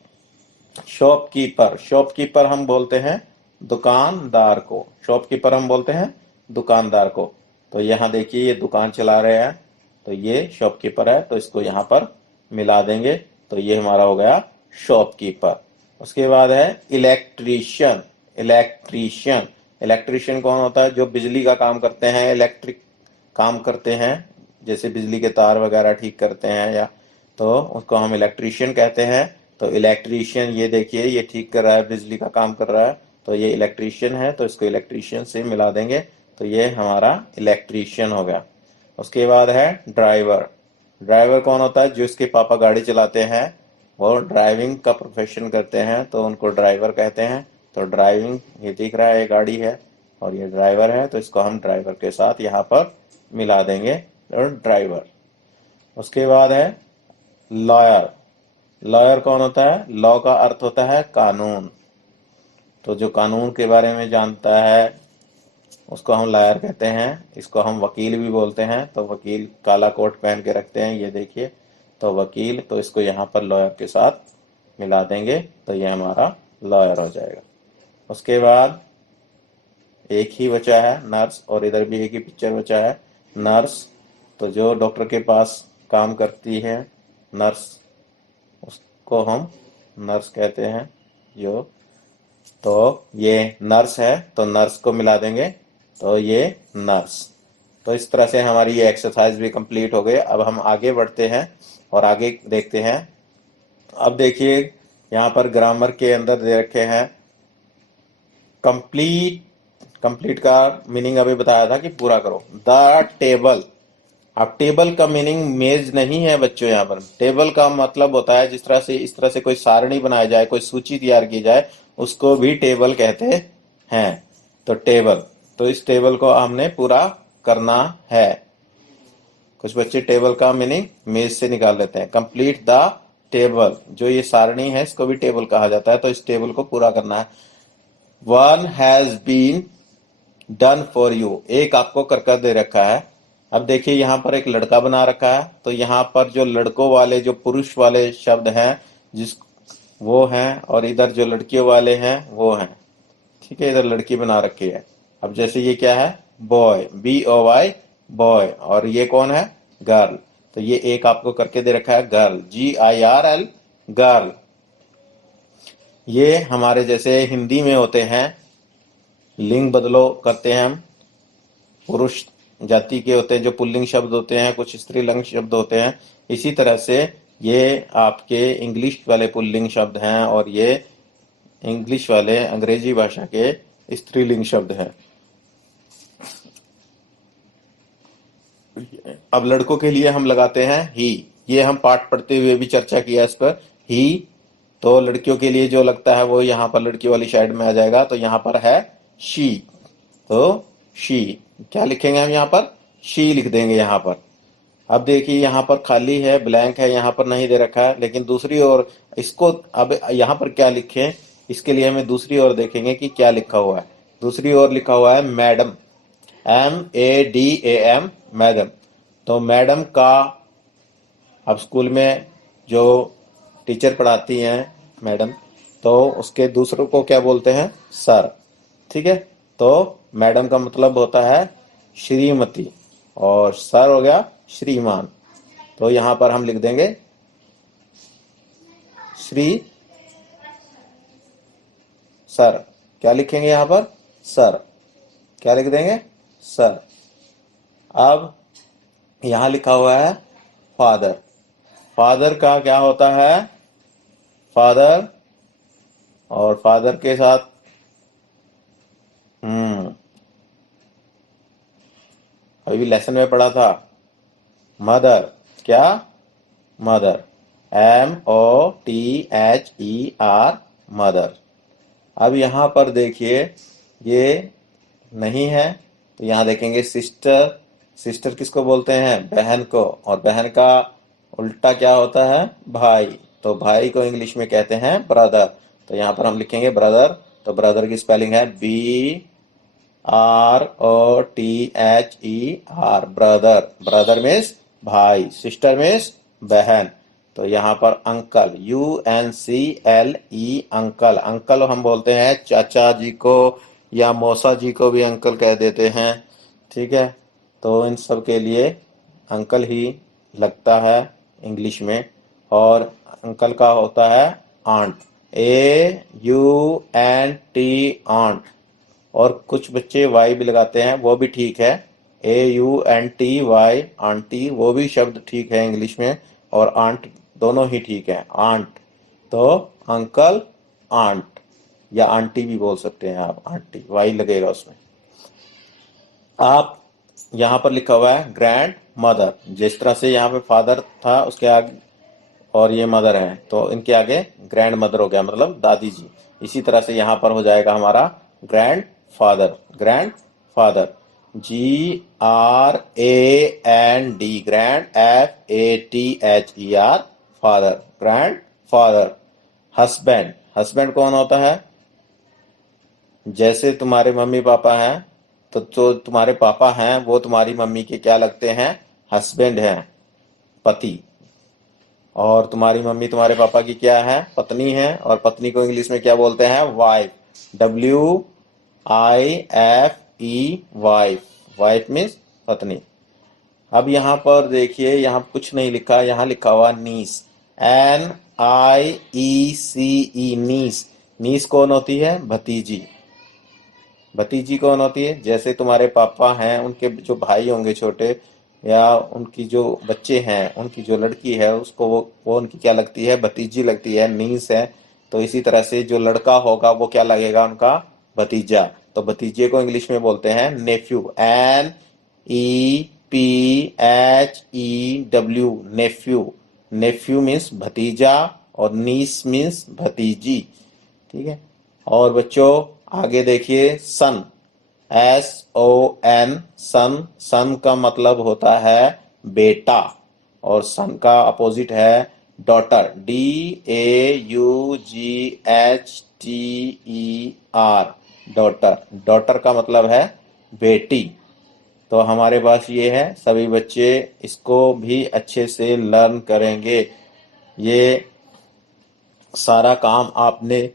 शॉपकीपर, शॉपकीपर हम बोलते हैं दुकानदार को। शॉपकीपर हम बोलते हैं दुकानदार को। तो यहाँ देखिए ये दुकान चला रहे हैं, तो ये शॉपकीपर है, तो इसको यहाँ पर मिला देंगे, तो ये हमारा हो गया शॉपकीपर। उसके बाद है इलेक्ट्रीशियन, इलेक्ट्रीशियन। इलेक्ट्रीशियन कौन होता है? जो बिजली का काम करते हैं, इलेक्ट्रिक काम करते हैं, जैसे बिजली के तार वगैरह ठीक करते हैं, या तो उसको हम इलेक्ट्रीशियन कहते हैं। तो इलेक्ट्रीशियन, ये देखिए ये ठीक कर रहा है, बिजली का काम कर रहा है, तो ये इलेक्ट्रीशियन है, तो इसको इलेक्ट्रीशियन से मिला देंगे, तो ये हमारा इलेक्ट्रीशियन हो गया। उसके बाद है ड्राइवर। ड्राइवर कौन होता है? जिसके पापा गाड़ी चलाते हैं, वो ड्राइविंग का प्रोफेशन करते हैं, तो उनको ड्राइवर कहते हैं। तो ड्राइविंग, ये दिख रहा है ये गाड़ी है और ये ड्राइवर है, तो इसको हम ड्राइवर के साथ यहाँ पर मिला देंगे, और ड्राइवर। उसके बाद है लॉयर। लॉयर कौन होता है? लॉ का अर्थ होता है कानून। तो जो कानून के बारे में जानता है उसको हम लॉयर कहते हैं। इसको हम वकील भी बोलते हैं। तो वकील काला कोट पहन के रखते हैं, ये देखिए, तो वकील, तो इसको यहाँ पर लॉयर के साथ मिला देंगे, तो ये हमारा लॉयर हो जाएगा। उसके बाद एक ही बचा है नर्स, और इधर भी एक ही पिक्चर बचा है नर्स। तो जो डॉक्टर के पास काम करती है नर्स, उसको हम नर्स कहते हैं। जो, तो ये नर्स है, तो नर्स को मिला देंगे, तो ये नर्स। तो इस तरह से हमारी ये एक्सरसाइज भी कंप्लीट हो गई। अब हम आगे बढ़ते हैं और आगे देखते हैं। अब देखिए यहाँ पर ग्रामर के अंदर दे रखे हैं कंप्लीट। कंप्लीट का मीनिंग अभी बताया था कि पूरा करो। The table. अब टेबल का मीनिंग मेज नहीं है बच्चों, यहाँ पर टेबल का मतलब होता है जिस तरह से, इस तरह से कोई सारणी बनाई जाए, कोई सूची तैयार की जाए, उसको भी टेबल कहते हैं। तो टेबल, तो इस टेबल को हमने पूरा करना है। कुछ बच्चे टेबल का मीनिंग मेज से निकाल लेते हैं। कंप्लीट द टेबल, जो ये सारणी है इसको भी टेबल कहा जाता है, तो इस टेबल को पूरा करना है। One has been done for you, एक आपको करके दे रखा है। अब देखिए यहाँ पर एक लड़का बना रखा है, तो यहाँ पर जो लड़कों वाले, जो पुरुष वाले शब्द हैं, जिस वो हैं, और इधर जो लड़कियों वाले हैं वो हैं। ठीक है, इधर लड़की बना रखी है। अब जैसे ये क्या है? Boy, BOY boy. और ये कौन है? गर्ल। तो ये एक आपको करके दे रखा है गर्ल, GIRL गर्ल। ये हमारे जैसे हिंदी में होते हैं, लिंग बदलो करते हैं हम, पुरुष जाति के होते हैं जो पुल्लिंग शब्द होते हैं, कुछ स्त्रीलिंग शब्द होते हैं। इसी तरह से ये आपके इंग्लिश वाले पुल्लिंग शब्द हैं और ये इंग्लिश वाले अंग्रेजी भाषा के स्त्रीलिंग शब्द हैं। अब लड़कों के लिए हम लगाते हैं ही। ये हम पाठ पढ़ते हुए भी चर्चा किया इस पर। ही तो लड़कियों के लिए जो लगता है वो यहाँ पर लड़की वाली साइड में आ जाएगा, तो यहाँ पर है शी। तो शी क्या लिखेंगे हम? यहाँ पर शी लिख देंगे यहाँ पर। अब देखिए यहाँ पर खाली है, ब्लैंक है, यहाँ पर नहीं दे रखा है, लेकिन दूसरी ओर इसको अब यहाँ पर क्या लिखें, इसके लिए हमें दूसरी ओर देखेंगे कि क्या लिखा हुआ है। दूसरी ओर लिखा हुआ है मैडम, MADAM मैडम। तो मैडम का अब स्कूल में जो टीचर पढ़ाती हैं मैडम, तो उसके दूसरों को क्या बोलते हैं? सर। ठीक है, तो मैडम का मतलब होता है श्रीमती और सर हो गया श्रीमान। तो यहां पर हम लिख देंगे श्री सर। क्या लिखेंगे यहां पर? सर। क्या लिख देंगे? सर। अब यहां लिखा हुआ है फादर। फादर का क्या होता है? फादर। और फादर के साथ अभी लेसन में पढ़ा था मदर। क्या? Mother, MOTHER mother. अब यहां पर देखिए ये नहीं है, तो यहां देखेंगे सिस्टर। सिस्टर किसको बोलते हैं? बहन को। और बहन का उल्टा क्या होता है? भाई। तो भाई को इंग्लिश में कहते हैं ब्रदर। तो यहां पर हम लिखेंगे ब्रदर। तो ब्रदर की स्पेलिंग है BROTHER ब्रदर। ब्रदर मीन्स भाई, सिस्टर मीन्स बहन। तो यहाँ पर अंकल, UNCLE अंकल। अंकल हम बोलते हैं चाचा जी को या मौसा जी को भी अंकल कह देते हैं। ठीक है, तो इन सब के लिए अंकल ही लगता है इंग्लिश में। और अंकल का होता है आंट, AUNT आंट। और कुछ बच्चे वाई भी लगाते हैं, वो भी ठीक है, AUNTY आंटी, वो भी शब्द ठीक है इंग्लिश में। और आंट दोनों ही ठीक है, आंट। तो अंकल, आंट या आंटी भी बोल सकते हैं आप, आंटी वाई लगेगा उसमें। आप यहाँ पर लिखा हुआ है ग्रैंड मदर। जिस तरह से यहाँ पे फादर था उसके आगे और ये मदर है, तो इनके आगे ग्रैंड मदर हो गया, मतलब दादी जी। इसी तरह से यहाँ पर हो जाएगा हमारा grand father. Grand father, GRAND, grand, FATHER father, grand father. Husband, husband कौन होता है? जैसे तुम्हारे मम्मी पापा हैं, तो जो तुम्हारे पापा हैं वो तुम्हारी मम्मी के क्या लगते हैं? हस्बैंड हैं, पति। और तुम्हारी मम्मी तुम्हारे पापा की क्या है? पत्नी है। और पत्नी को इंग्लिश में क्या बोलते हैं? Wife, WIFE wife. Wife means पत्नी। अब यहाँ पर देखिए, यहाँ कुछ नहीं लिखा, यहाँ लिखा हुआ नीस, NIECE नीस। नीस कौन होती है? भतीजी। भतीजी कौन होती है? जैसे तुम्हारे पापा हैं, उनके जो भाई होंगे छोटे, या उनकी जो बच्चे हैं, उनकी जो लड़की है उसको वो उनकी क्या लगती है? भतीजी लगती है, नीस है। तो इसी तरह से जो लड़का होगा वो क्या लगेगा उनका? भतीजा। तो भतीजे को इंग्लिश में बोलते हैं नेफ्यू, NEPHEW नेफ्यू। नेफ्यू मीन्स भतीजा और नीस मीन्स भतीजी। ठीक है, और बच्चों आगे देखिए सन, SON सन। सन का मतलब होता है बेटा, और सन का अपोजिट है डॉटर, DAUGHTER डॉटर। डॉटर का मतलब है बेटी। तो हमारे पास ये है, सभी बच्चे इसको भी अच्छे से लर्न करेंगे। ये सारा काम आपने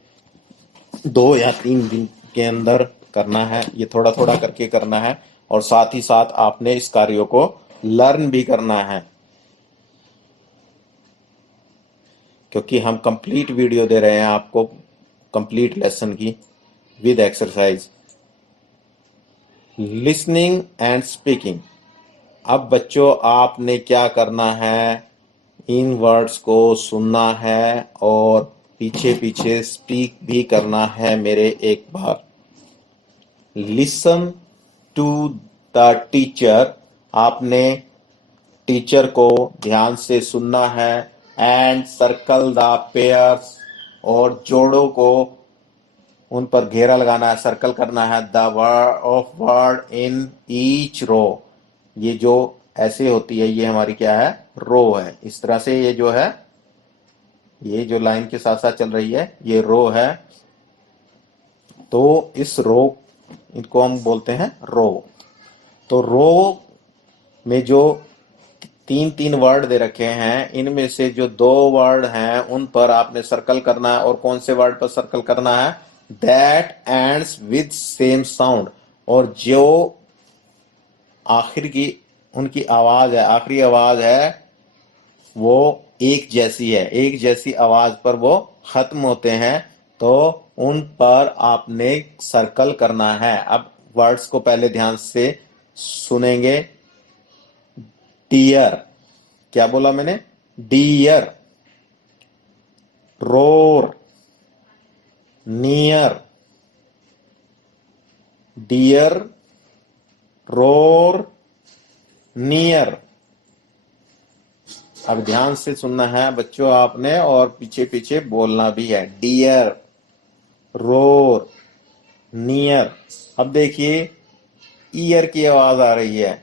2 या 3 दिन के अंदर करना है, ये थोड़ा थोड़ा करके करना है। और साथ ही साथ आपने इस कार्यों को लर्न भी करना है, क्योंकि हम कंप्लीट वीडियो दे रहे हैं आपको, कंप्लीट लेसन की with exercise. Listening and speaking. अब बच्चों आपने क्या करना है, इन वर्ड्स को सुनना है और पीछे पीछे स्पीक भी करना है मेरे एक बार। Listen to the teacher. आपने टीचर को ध्यान से सुनना है। And circle the pairs. और जोड़ों को उन पर घेरा लगाना है, सर्कल करना है। The word of word in each row. ये जो ऐसे होती है ये हमारी क्या है, रो है। इस तरह से ये जो है, ये जो लाइन के साथ साथ चल रही है ये रो है। तो इस रो, इनको हम बोलते हैं रो। तो रो में जो तीन तीन वर्ड दे रखे हैं, इनमें से जो दो वर्ड हैं उन पर आपने सर्कल करना है। और कौन से वर्ड पर सर्कल करना है, that ends with same sound. और जो आखिर की उनकी आवाज है, आखिरी आवाज है, वो एक जैसी है, एक जैसी आवाज पर वो खत्म होते हैं, तो उन पर आपने सर्कल करना है। अब वर्ड्स को पहले ध्यान से सुनेंगे। डियर, क्या बोला मैंने, dear. Roar, near. Dear, roar, near. अब ध्यान से सुनना है बच्चों आपने, और पीछे पीछे बोलना भी है। Dear, roar, near. अब देखिए ईयर की आवाज आ रही है,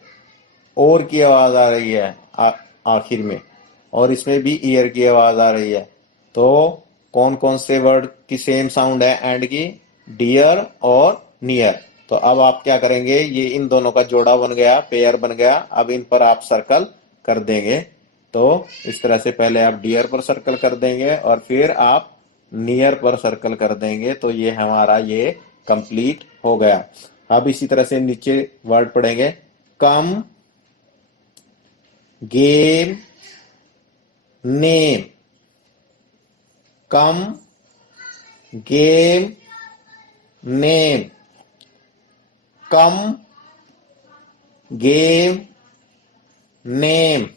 और की आवाज आ रही है आखिर में, और इसमें भी ईयर की आवाज आ रही है। तो कौन कौन से वर्ड की सेम साउंड है एंड की, डियर और नियर। तो अब आप क्या करेंगे, ये इन दोनों का जोड़ा बन गया, पेयर बन गया। अब इन पर आप सर्कल कर देंगे। तो इस तरह से पहले आप डियर पर सर्कल कर देंगे और फिर आप नियर पर सर्कल कर देंगे। तो ये हमारा ये कंप्लीट हो गया। अब इसी तरह से नीचे वर्ड पढ़ेंगे। कम, गेम, नेम। कम, गेम, नेम। कम, गेम, नेम।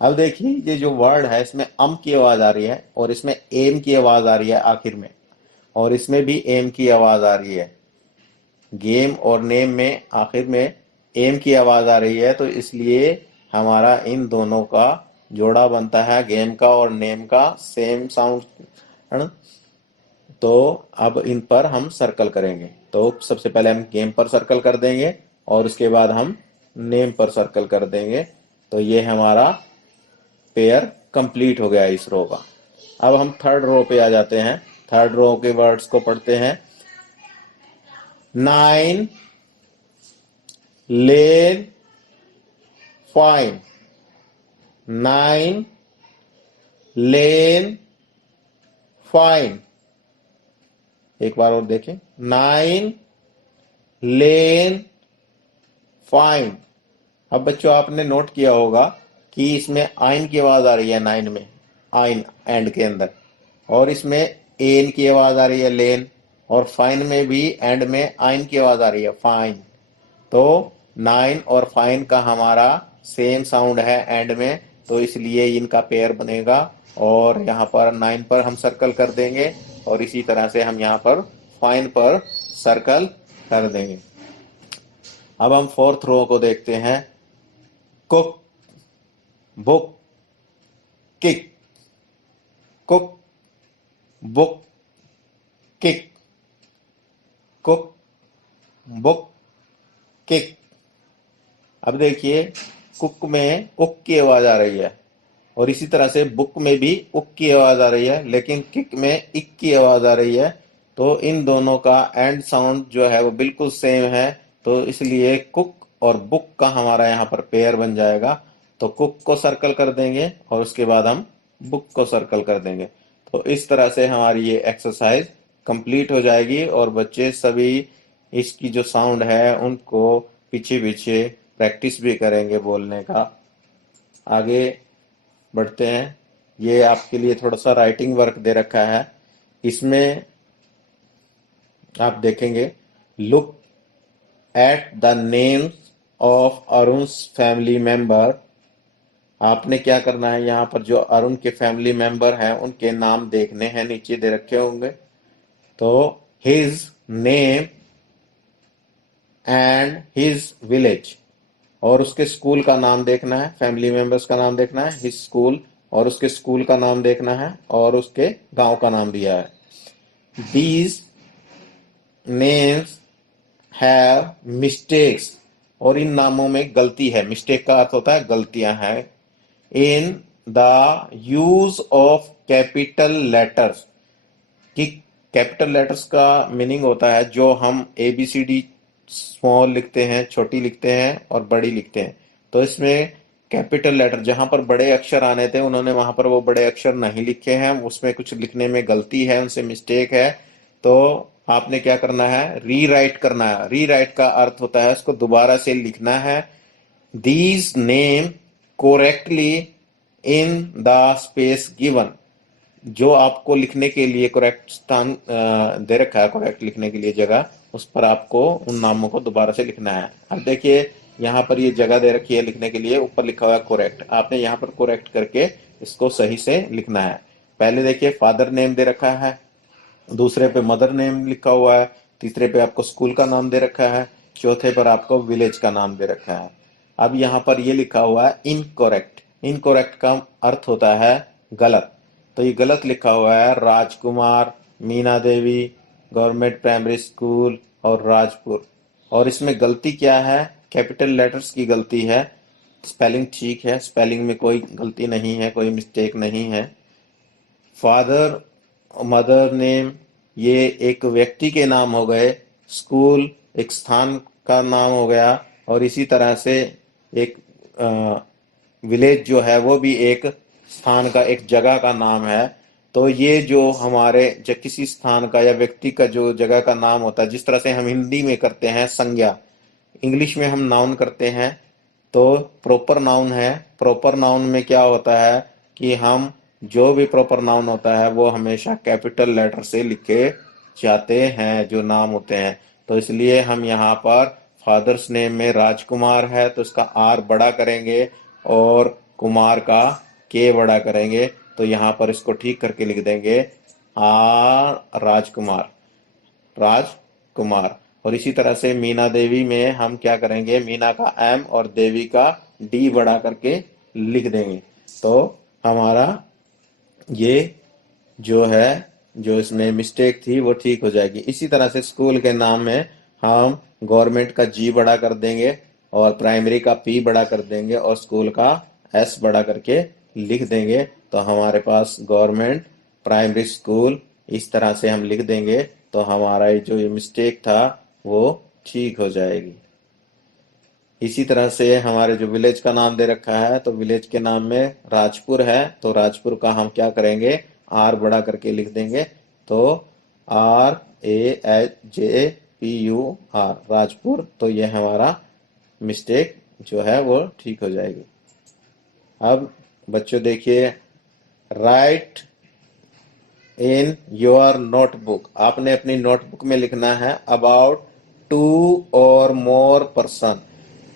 अब देखिए ये जो वर्ड है इसमें की आवाज आ रही है, और इसमें एम की आवाज आ रही है आखिर में, और इसमें भी एम की आवाज आ रही है। गेम और नेम में आखिर में एम की आवाज आ रही है, तो इसलिए हमारा इन दोनों का जोड़ा बनता है, गेम का और नेम का, सेम साउंड। तो अब इन पर हम सर्कल करेंगे। तो सबसे पहले हम गेम पर सर्कल कर देंगे और उसके बाद हम नेम पर सर्कल कर देंगे। तो ये हमारा पेयर कंप्लीट हो गया इस रो का। अब हम थर्ड रो पे आ जाते हैं। थर्ड रो के वर्ड्स को पढ़ते हैं। नाइन, लेन, फाइन। नाइन, लेन, फाइन। एक बार और देखें। नाइन, लेन, फाइन। अब बच्चों आपने नोट किया होगा कि इसमें आइन की आवाज आ रही है, नाइन में, आइन एंड के अंदर, और इसमें एन की आवाज आ रही है, लेन। और फाइन में भी एंड में आइन की आवाज आ रही है, फाइन। तो नाइन और फाइन का हमारा सेम साउंड है एंड में, तो इसलिए इनका पेयर बनेगा। और यहाँ पर नाइन पर हम सर्कल कर देंगे और इसी तरह से हम यहाँ पर फाइन पर सर्कल कर देंगे। अब हम फोर्थ रो को देखते हैं। Cook, book, kick. Cook, book, kick. Cook, book, kick. अब देखिए कुक में उक की आवाज आ रही है, और इसी तरह से बुक में भी उक की आवाज आ रही है, लेकिन किक में इक की आवाज आ रही है। तो इन दोनों का एंड साउंड जो है वो बिल्कुल सेम है, तो इसलिए कुक और बुक का हमारा यहाँ पर पेयर बन जाएगा। तो कुक को सर्कल कर देंगे और उसके बाद हम बुक को सर्कल कर देंगे। तो इस तरह से हमारी ये एक्सरसाइज कंप्लीट हो जाएगी, और बच्चे सभी इसकी जो साउंड है उनको पीछे पीछे प्रैक्टिस भी करेंगे बोलने का। आगे बढ़ते हैं। ये आपके लिए थोड़ा सा राइटिंग वर्क दे रखा है। इसमें आप देखेंगे, look at the names of Arun's family member. आपने क्या करना है, यहाँ पर जो अरुण के फैमिली मेंबर हैं उनके नाम देखने हैं, नीचे दे रखे होंगे। तो his name and his village, और उसके स्कूल का नाम देखना है, फैमिली मेंबर्स का नाम देखना है, हिज स्कूल, और उसके स्कूल का नाम देखना है, और उसके गांव का नाम दिया है। दीज नेम्स हैव मिस्टेक्स, और इन नामों में गलती है। मिस्टेक का अर्थ होता है गलतियां हैं। In the use of capital letters, कि कैपिटल लेटर्स का मीनिंग होता है जो हम A B C D small लिखते हैं, छोटी लिखते हैं और बड़ी लिखते हैं। तो इसमें कैपिटल लेटर जहां पर बड़े अक्षर आने थे उन्होंने वहां पर वो बड़े अक्षर नहीं लिखे हैं, उसमें कुछ लिखने में गलती है, उनसे मिस्टेक है। तो आपने क्या करना है, रीराइट करना है। रीराइट का अर्थ होता है उसको दोबारा से लिखना है। These name correctly in the space given, जो आपको लिखने के लिए करेक्ट स्थान दे रखा है, करेक्ट लिखने के लिए जगह, उस पर आपको उन नामों को दोबारा से लिखना है। अब देखिए, यहाँ पर ये जगह दे रखी है लिखने के लिए, ऊपर लिखा हुआ है करेक्ट। आपने यहाँ पर करेक्ट करके इसको सही से लिखना है। पहले देखिए, फादर नेम दे रखा है, दूसरे पे मदर नेम लिखा हुआ है, तीसरे पे आपको स्कूल का नाम दे रखा है, चौथे पर आपको विलेज का नाम दे रखा है। अब यहाँ पर ये लिखा हुआ है इनकोरेक्ट। इनकोरेक्ट का अर्थ होता है गलत। तो ये गलत लिखा हुआ है, राजकुमार, Meena Devi, government primary school और राजपुर। और इसमें गलती क्या है, कैपिटल लेटर्स की गलती है। स्पेलिंग ठीक है, स्पेलिंग में कोई गलती नहीं है, कोई मिस्टेक नहीं है। फादर, मदर नेम, ये एक व्यक्ति के नाम हो गए। स्कूल एक स्थान का नाम हो गया, और इसी तरह से एक विलेज जो है वो भी एक स्थान का, एक जगह का नाम है। तो ये जो हमारे जब किसी स्थान का या व्यक्ति का जो जगह का नाम होता है, जिस तरह से हम हिंदी में करते हैं संज्ञा, इंग्लिश में हम नाउन करते हैं। तो प्रॉपर नाउन है, प्रॉपर नाउन में क्या होता है कि हम जो भी प्रॉपर नाउन होता है वो हमेशा कैपिटल लेटर से लिखे जाते हैं, जो नाम होते हैं। तो इसलिए हम यहाँ पर फादर्स नेम में राजकुमार है तो इसका आर बड़ा करेंगे और कुमार का के बड़ा करेंगे। तो यहाँ पर इसको ठीक करके लिख देंगे आर राजकुमार, राजकुमार। और इसी तरह से मीना देवी में हम क्या करेंगे, मीना का एम और देवी का डी बढ़ा करके लिख देंगे। तो हमारा ये जो है, जो इसमें मिस्टेक थी वो ठीक हो जाएगी। इसी तरह से स्कूल के नाम में हम गवर्नमेंट का जी बड़ा कर देंगे और प्राइमरी का पी बड़ा कर देंगे और स्कूल का एस बड़ा करके लिख देंगे। तो हमारे पास गवर्नमेंट प्राइमरी स्कूल इस तरह से हम लिख देंगे, तो हमारा ये जो ये मिस्टेक था वो ठीक हो जाएगी। इसी तरह से हमारे जो विलेज का नाम दे रखा है, तो विलेज के नाम में राजपुर है, तो राजपुर का हम क्या करेंगे, आर बड़ा करके लिख देंगे। तो R A H J P U R, Rajpur. तो ये हमारा मिस्टेक जो है वो ठीक हो जाएगी। अब बच्चों देखिए, राइट इन योर नोटबुक, आपने अपनी नोटबुक में लिखना है अबाउट टू और मोर पर्सन,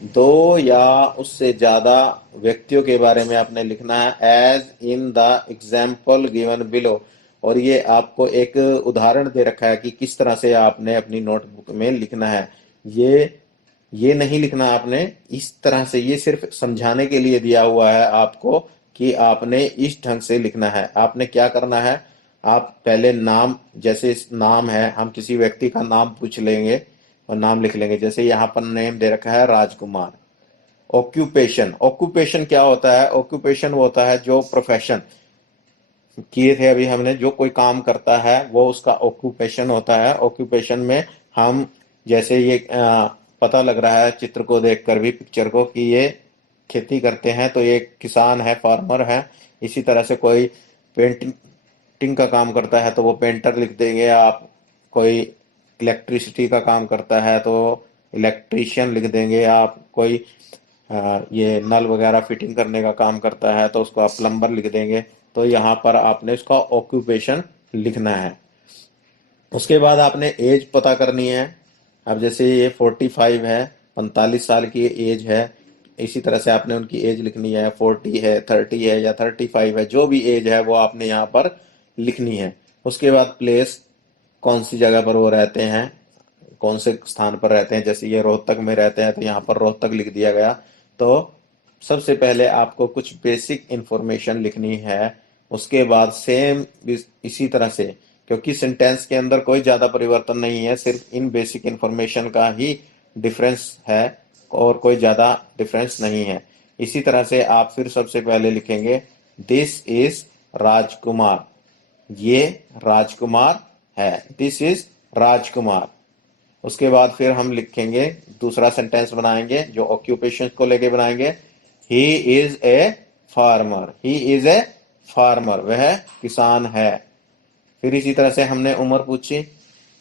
दो या उससे ज्यादा व्यक्तियों के बारे में आपने लिखना है, as in the example given below. और ये आपको एक उदाहरण दे रखा है कि किस तरह से आपने अपनी नोटबुक में लिखना है। ये नहीं लिखना आपने इस तरह से, ये सिर्फ समझाने के लिए दिया हुआ है आपको कि आपने इस ढंग से लिखना है। आपने क्या करना है, आप पहले नाम, जैसे नाम है, हम किसी व्यक्ति का नाम पूछ लेंगे और नाम लिख लेंगे। जैसे यहाँ पर नेम दे रखा है राजकुमार। ऑक्यूपेशन, ऑक्यूपेशन क्या होता है, ऑक्यूपेशन वो होता है जो प्रोफेशन किए थे अभी हमने, जो कोई काम करता है वो उसका ऑक्यूपेशन होता है। ऑक्यूपेशन में हम, जैसे ये पता लग रहा है चित्र को देखकर भी, पिक्चर को, कि ये खेती करते हैं तो ये किसान है, फार्मर है। इसी तरह से कोई पेंटिंग का काम करता है तो वो पेंटर लिख देंगे आप। कोई इलेक्ट्रिसिटी का काम करता है तो इलेक्ट्रीशियन लिख देंगे आप, कोई ये नल वगैरह फिटिंग करने का काम करता है तो उसको आप प्लम्बर लिख देंगे। तो यहाँ पर आपने इसका ऑक्यूपेशन लिखना है। उसके बाद आपने एज पता करनी है। अब जैसे ये 45 है, 45 साल की एज है, इसी तरह से आपने उनकी एज लिखनी है। 40 है, 30 है या 35 है, जो भी एज है वो आपने यहाँ पर लिखनी है। उसके बाद प्लेस, कौन सी जगह पर वो रहते हैं, कौन से स्थान पर रहते हैं। जैसे ये रोहतक में रहते हैं तो यहाँ पर रोहतक लिख दिया गया। तो सबसे पहले आपको कुछ बेसिक इंफॉर्मेशन लिखनी है। उसके बाद सेम इसी तरह से, क्योंकि सेंटेंस के अंदर कोई ज्यादा परिवर्तन नहीं है, सिर्फ इन बेसिक इंफॉर्मेशन का ही डिफरेंस है और कोई ज्यादा डिफरेंस नहीं है। इसी तरह से आप फिर सबसे पहले लिखेंगे दिस इज राजकुमार, ये राजकुमार है, दिस इज राजकुमार। उसके बाद फिर हम लिखेंगे, दूसरा सेंटेंस बनाएंगे जो ऑक्यूपेशन को लेके बनाएंगे। He is a farmer, he is a farmer, वह किसान है। फिर इसी तरह से हमने उम्र पूछी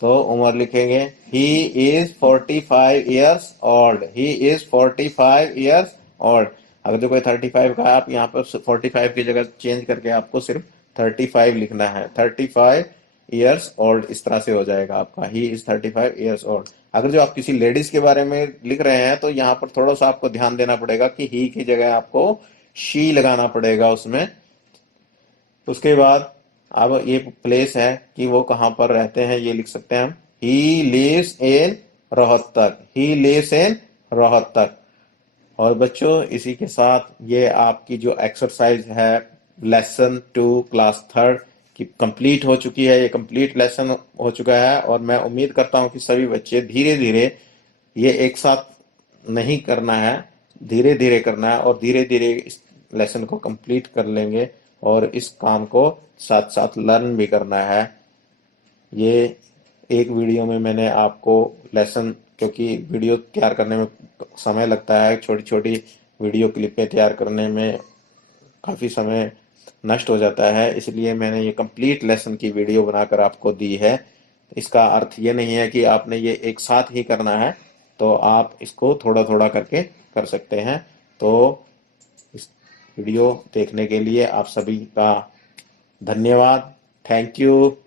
तो उम्र लिखेंगे he is 45 years old, he is 45 years old. अगर जो कोई 35 का है, आप यहाँ पर 45 की जगह चेंज करके आपको सिर्फ 35 लिखना है। 35 ईयर्स ओल्ड इस तरह से हो जाएगा आपका, ही इज 35 ईयर्स ओल्ड। अगर जो आप किसी लेडीज के बारे में लिख रहे हैं तो यहाँ पर थोड़ा सा आपको ध्यान देना पड़ेगा कि ही की जगह आपको शी लगाना पड़ेगा उसमें। उसके बाद अब ये प्लेस है कि वो कहाँ पर रहते हैं, ये लिख सकते हैं हम, he lives in Rohtak, he lives in Rohtak. और बच्चों इसी के साथ ये आपकी जो एक्सरसाइज है लेसन 2 क्लास थर्ड की कंप्लीट हो चुकी है। ये कंप्लीट लेसन हो चुका है और मैं उम्मीद करता हूँ कि सभी बच्चे धीरे धीरे, ये एक साथ नहीं करना है, धीरे धीरे करना है और धीरे धीरे इस लेसन को कंप्लीट कर लेंगे और इस काम को साथ साथ लर्न भी करना है। ये एक वीडियो में मैंने आपको लेसन, क्योंकि वीडियो तैयार करने में समय लगता है, छोटी छोटी वीडियो क्लिपें तैयार करने में काफ़ी समय नष्ट हो जाता है, इसलिए मैंने ये कंप्लीट लेसन की वीडियो बनाकर आपको दी है। इसका अर्थ ये नहीं है कि आपने ये एक साथ ही करना है, तो आप इसको थोड़ा थोड़ा करके कर सकते हैं। तो इस वीडियो देखने के लिए आप सभी का धन्यवाद। Thank you.